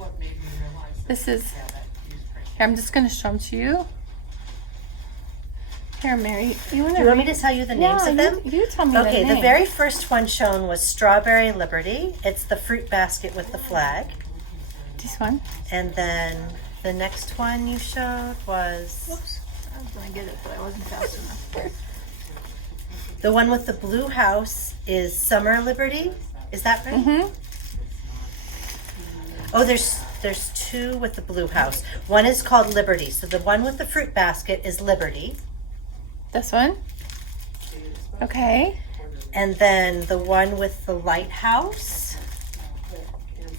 This is, here, I'm just going to show them to you. Here, Mary, Do you want me to tell you the names of them? You tell me Okay, the the name. very first one shown was Strawberry Liberty. It's the fruit basket with the flag. This one. And then the next one you showed was Whoops. I was going to get it, but I wasn't fast enough. the one with the blue house is Summer Liberty. Is that right? Mm-hmm. Oh, there's two with the blue house. One is called Liberty. So the one with the fruit basket is Liberty. This one. Okay. And then the one with the lighthouse.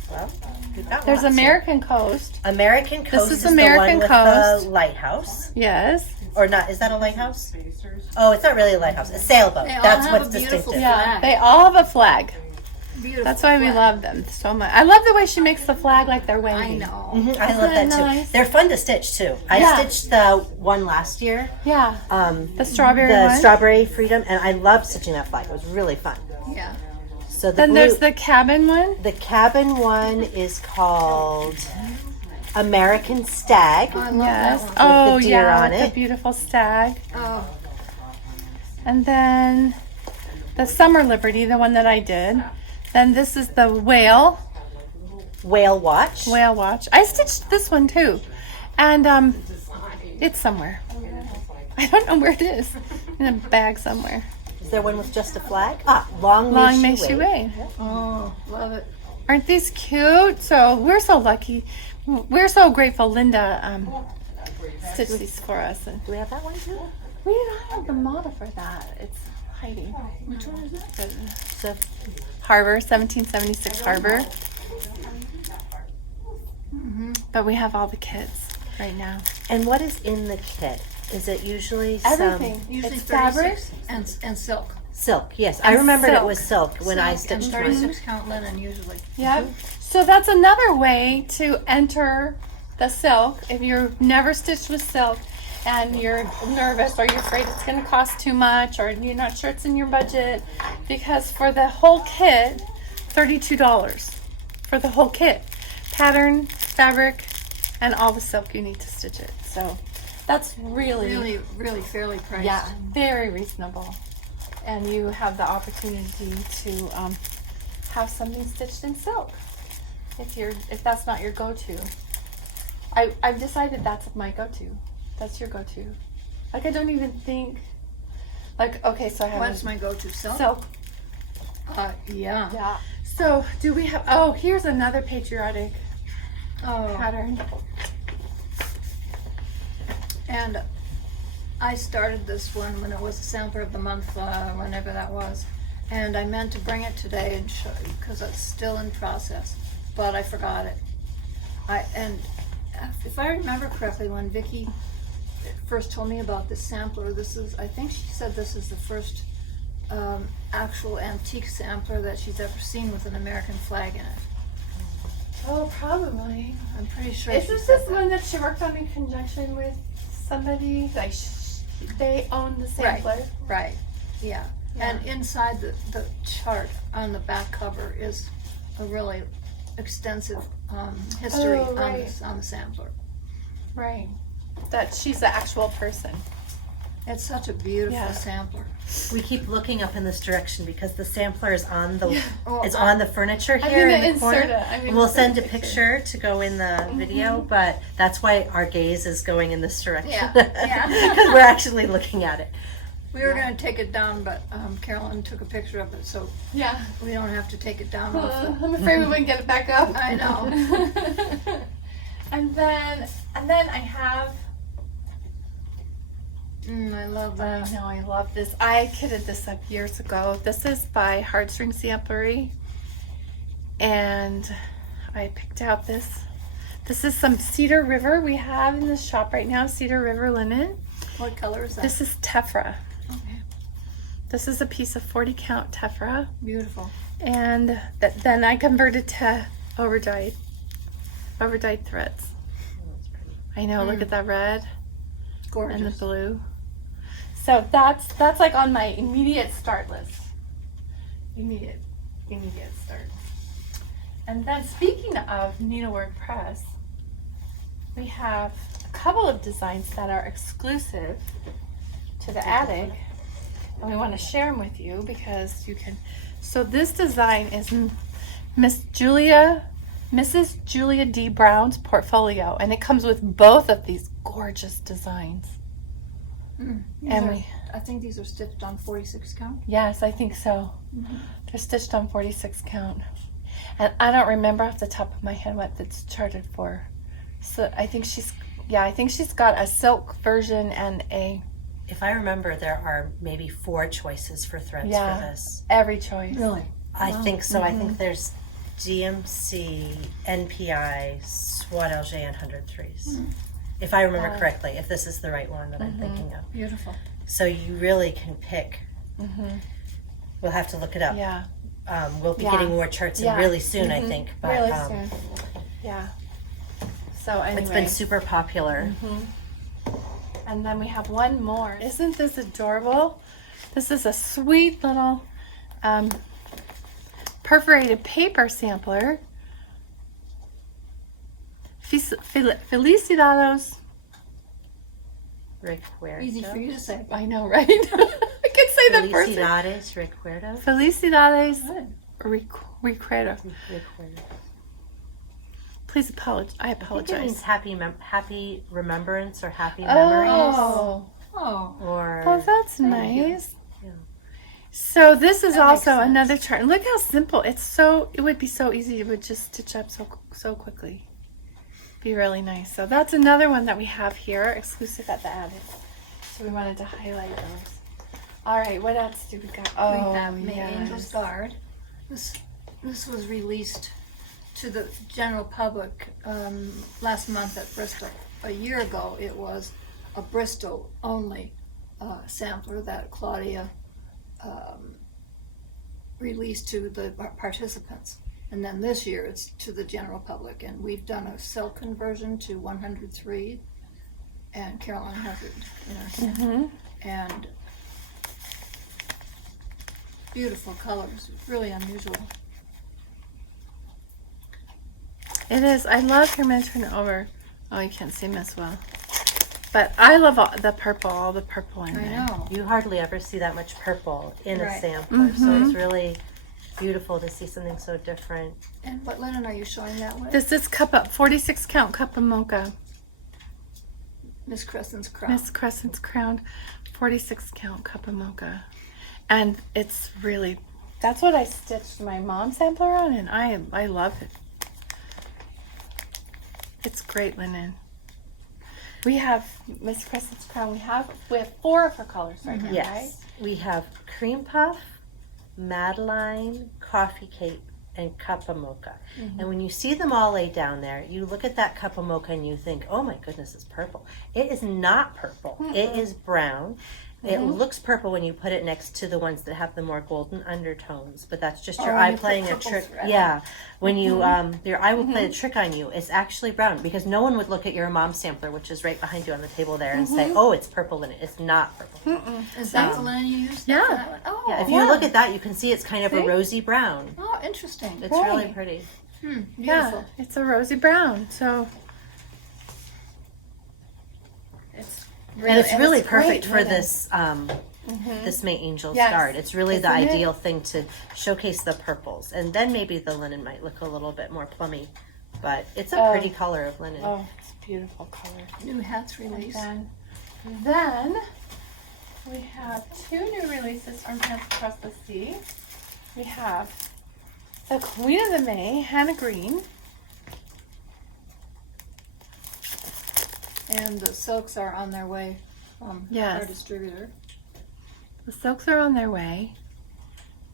Well, we've got There's lots here. American Coast. American Coast is is American the one Coast. with the lighthouse. Yes. Or not, is that a lighthouse? Oh, it's not really a lighthouse. A sailboat. They all That's have what's a beautiful distinctive. Yeah. Flag. They all have a flag. Beautiful. That's why we flag. love them so much. I love the way she makes the flag like they're I waving. know. I love that that too. nice? They're fun to stitch too. I Yeah. stitched the one last year, Yeah. The strawberry the one. Strawberry Freedom, and I loved stitching that flag. It was really fun. Yeah. So the Then blue, there's the cabin one. the cabin one is called American Stag. I love Yes. that one. Oh, the deer yeah. on with it. the beautiful stag. Oh, And then the Summer Liberty, the one that I did. Then this is the whale Watch. watch. I stitched this one too. And it's somewhere. I don't know where it is. In a bag somewhere. Is there one with just a flag? Ah, long Long may may she she wait. wait. Oh, love it. Aren't these cute? So we're so lucky. We're so grateful Linda stitched these for us. And Do we have that one too? we don't have the model for that. It's hiding. Which one is that? So Harbor, 1776 Harbor. But we have all the kits right now. and what is in the kit? Is it usually Everything. Usually It's fabric. 36 and silk. silk? Yes, I And remembered it silk. was silk when I Silk and stitched mine. 36 count linen usually. Yep. So that's another way to enter the silk. If you've never stitched with silk and you're nervous or you're afraid it's going to cost too much or you're not sure it's in your budget, because for the whole kit, $32 for the whole kit. Pattern, fabric, and all the silk you need to stitch it. So that's Really, really fairly priced. yeah, very reasonable. And you have the opportunity to have something stitched in silk if that's not your go-to. I've decided that's my go-to. That's your go-to. Like I don't even think like okay, so I have What's my go-to silk? silk. Yeah. Yeah. So do we have here's another patriotic Oh, pattern. and I started this one when it was a sampler of the month, whenever that was. And I meant to bring it today and show you because it's still in process, but I forgot it. If I remember correctly, when Vicki first told me about this sampler, I think she said this is the first actual antique sampler that she's ever seen with an American flag in it. Oh, probably. I'm pretty sure. Is she this said this that. one that she worked on in conjunction with somebody? Like they own the sampler. Right, yeah. And inside the chart on the back cover is a really extensive history Oh, right. on the sampler. Right. That she's the actual person. It's such a beautiful Yeah. sampler. We keep looking up in this direction because the sampler is on the Oh, it's on the furniture I'm here gonna in the insert corner. it. I'm gonna We'll insert send a a picture to go in the video, but that's why our gaze is going in this direction. Yeah, yeah. Because we're actually looking at it. We were going to take it down, but Carolyn took a picture of it, so Yeah. we don't have to take it down off the... I'm afraid we wouldn't get it back up. I know. and then I have. I love I that. know I love this. I kitted this up years ago. This is by Heartstring Samplery, and I picked out this. This is some Cedar River we have in the shop right now. Cedar River linen. What color is that? This is tephra. Okay. This is a piece of 40 count tephra, Beautiful. and then I converted to overdyed threads. I know. Look at that red Gorgeous. and the blue. So that's like on my immediate start list. Immediate start. And then speaking of Needlework Press, we have a couple of designs that are exclusive to the attic, and we want to share them with you because you can. So this design is Mrs. Julia D. Brown's portfolio, and it comes with both of these gorgeous designs. And I think these are stitched on 46 count. yes, I think so. They're stitched on 46 count. And I don't remember off the top of my head what that's charted for. So I think she's got a silk version and a If I remember, there are maybe 4 choices for threads Yeah. for this. every choice. Really? I think so. I think there's DMC, NPI, SWAT LJ, and 103s. If I remember correctly, if this is the right one that I'm thinking of. Beautiful. So you really can pick. We'll have to look it up. Yeah, We'll be Yeah. getting more charts in Yeah. really soon, I think. But really soon. Yeah. So anyway. it's been super popular. And then we have one more. Isn't this adorable? This is a sweet little perforated paper sampler. Felicidades. Recuerdo. Easy for you to say. I know, right? I can say that person. Felicidades, Recuerdo. Felicidades. Recuerdo. Recuerdo. Please apologize. I I think it apologize. means happy remembrance or happy memories. Oh. Oh. Or Well, that's nice. Yeah. So this is That makes also sense. another chart. And look how simple. It would be so easy. It would just stitch up so quickly. Be really nice. So that's another one that we have here, exclusive at the attic. So we wanted to highlight those. All right, what else do we got? Oh, We have May yes. Angel's Guard. This was released to the general public last month at Bristol. A year ago, it was a Bristol only sampler that Claudia released to the participants. And then this year it's to the general public, and we've done a silk conversion to 103, and Caroline has it in her hand. And beautiful colors, really unusual. It is. I love your mention over. Oh, you can't see them as well. But I love all the purple in I there. know. You hardly ever see that much purple in a Right. sampler, so it's really beautiful to see something so different. And what linen are you showing that with? This is 46 count cup of mocha. Miss Crescent's crown. Miss Crescent's crown, 46 count cup of mocha. And it's really, that's what I stitched my mom sampler on, and I love it. It's great linen. We have Miss Crescent's crown. We have 4 of her colors right now, right? Yes, we have cream puff, Madeline, coffee cake, and cup of mocha. And when you see them all laid down there, you look at that cup of mocha and you think, oh my goodness, it's purple. It is not purple. It is brown. It looks purple when you put it next to the ones that have the more golden undertones, but that's just your when eye you put playing a purple trick. thread. Yeah, when you your eye will play a trick on you. It's actually brown, because no one would look at your mom's sampler, which is right behind you on the table there, and say, "Oh, it's purple linen." It's not purple. Is that the linen you used? Yeah. for that one? Oh, Yeah, if you look at that, you can see it's kind of a rosy brown. Oh, interesting. It's really Right. pretty. Beautiful. Yeah, it's a rosy brown. So it's And it's really perfect great for linen. this this May Angel's Yes. Guard. It's really the Isn't it? ideal thing to showcase the purples, and then maybe the linen might look a little bit more plummy, but it's a pretty color of linen. Oh, it's a beautiful color. New hats released. Then we have 2 new releases from Pants Across the Sea. We have the Queen of the May, Hannah Green. And the silks are on their way from Yes. our distributor. The silks are on their way.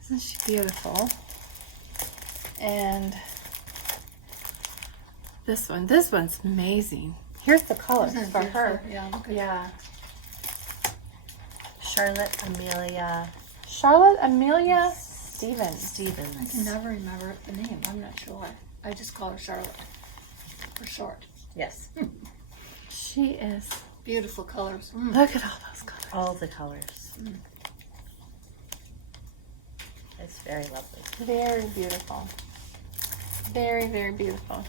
Isn't she beautiful? And this one's amazing. Here's the colors Isn't it for beautiful? her. Yeah, look at Yeah. Charlotte Amelia Charlotte Amelia Stevens. I Stevens. can never remember the name. I'm not sure. I just call her Charlotte for short. Yes, She is. Beautiful colors. Look at all those colors. all the colors. It's very lovely. Very beautiful. Very, very beautiful.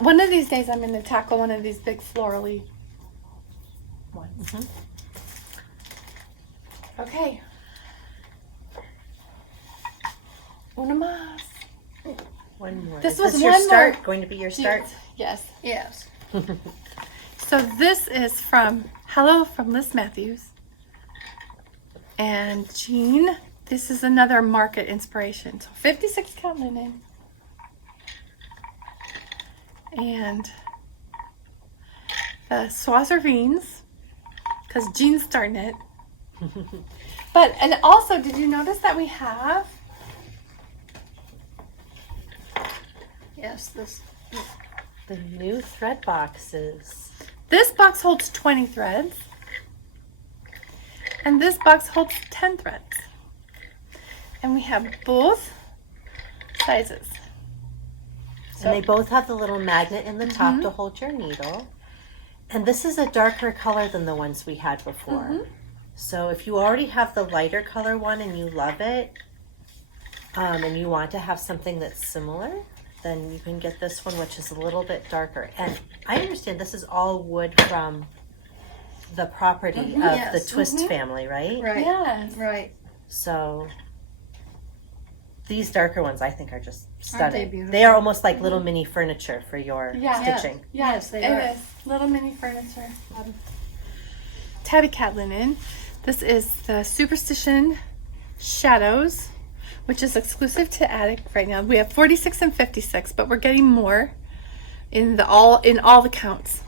One of these days I'm going to tackle one of these big florally ones. Okay. Una más. One more. This Is was this your one start? more. Going to be your start? Yes. Yes. So this is from Hello from Liz Matthews. And Jean, this is another market inspiration. So 56 count linen. And the Soiservines, because Jean's starting it. But, and also, did you notice that we have, Yes, this. The new thread boxes. this box holds 20 threads. And this box holds 10 threads. And we have both sizes. And they both have the little magnet in the top to hold your needle. And this is a darker color than the ones we had before. So if you already have the lighter color one and you love it, and you want to have something that's similar, then you can get this one, which is a little bit darker. And I understand this is all wood from the property of Yes. the Twist family, right? Right. Yes. Right. So these darker ones I think are just Aren't they stunning. beautiful? They are almost like little mini furniture for your Yeah. stitching. Yes, they it are. is. Little mini furniture. Tabby Cat linen. This is the Superstition Shadows, which is exclusive to Attic right now. We have 46 and 56, but we're getting more in all the counts.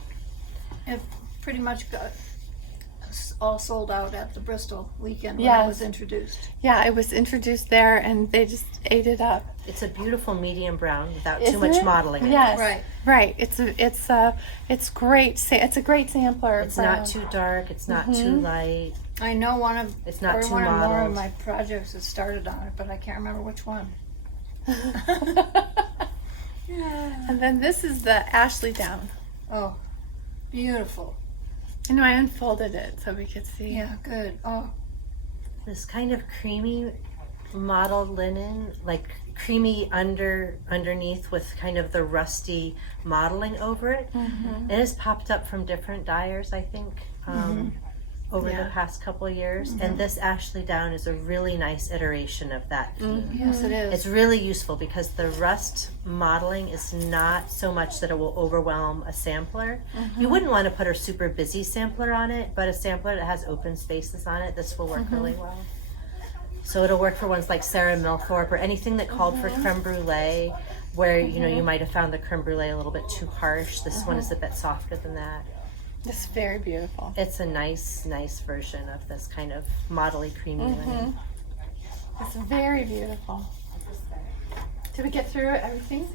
It pretty much got all sold out at the Bristol weekend when Yes. it was introduced. Yeah, it was introduced there, and they just ate it up. It's a beautiful medium brown without too Isn't much it? modeling. in it. Yes, Right. right. It's great. It's a great sampler. It's brown. not too dark. It's not too light. I know one It's not too or more modeled. of my projects has started on it, but I can't remember which one. And then this is the Ashley down. Oh, beautiful. I know I unfolded it so we could see. Yeah, good. Oh, This kind of creamy mottled linen, like creamy underneath with kind of the rusty modeling over it. Mm-hmm. It has popped up from different dyers, I think, over the past couple of years. And this Ashley down is a really nice iteration of that theme. yes, it is. It's really useful because the rust modeling is not so much that it will overwhelm a sampler. You wouldn't want to put a super busy sampler on it, but a sampler that has open spaces on it, this will work really well. So it'll work for ones like Sarah Milthorpe or anything that called for creme brulee, where you might have found the creme brulee a little bit too harsh. This one is a bit softer than that. It's very beautiful. It's a nice version of this kind of modelly creamy linen. It's very beautiful. Did we get through everything?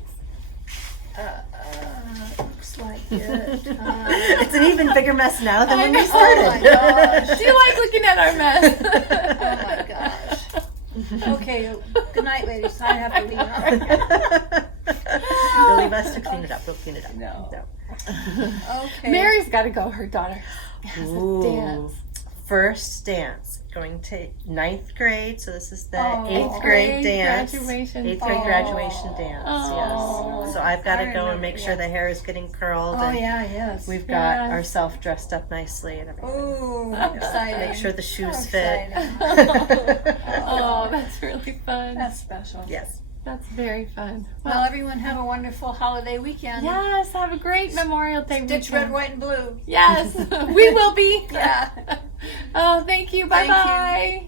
Looks like it. It's an even bigger mess now than when we Oh my started. gosh. Do you like looking at our mess? Oh my gosh. Okay, good night, ladies. I have to leave now. You'll leave us to clean it up. We'll clean it up. No. Okay. Mary's got to go. Her daughter has a Ooh. dance. First dance. Going to 9th grade. So this is the Oh. 8th grade dance. Graduation. 8th grade graduation dance. Oh. Yes. So I've got to I go and remember, make sure the hair is getting curled. Oh and yeah, yes. We've got Yes. ourselves dressed up nicely and everything. Ooh, exciting. Make sure the shoes How fit. exciting. Oh, that's really fun. That's special. Yes. That's very fun. Well, everyone have a wonderful holiday weekend. Yes, have a great Memorial Day Stitch weekend. red, white, and blue. Yes, we will be. Yeah. Oh, thank you. Bye Thank you. bye.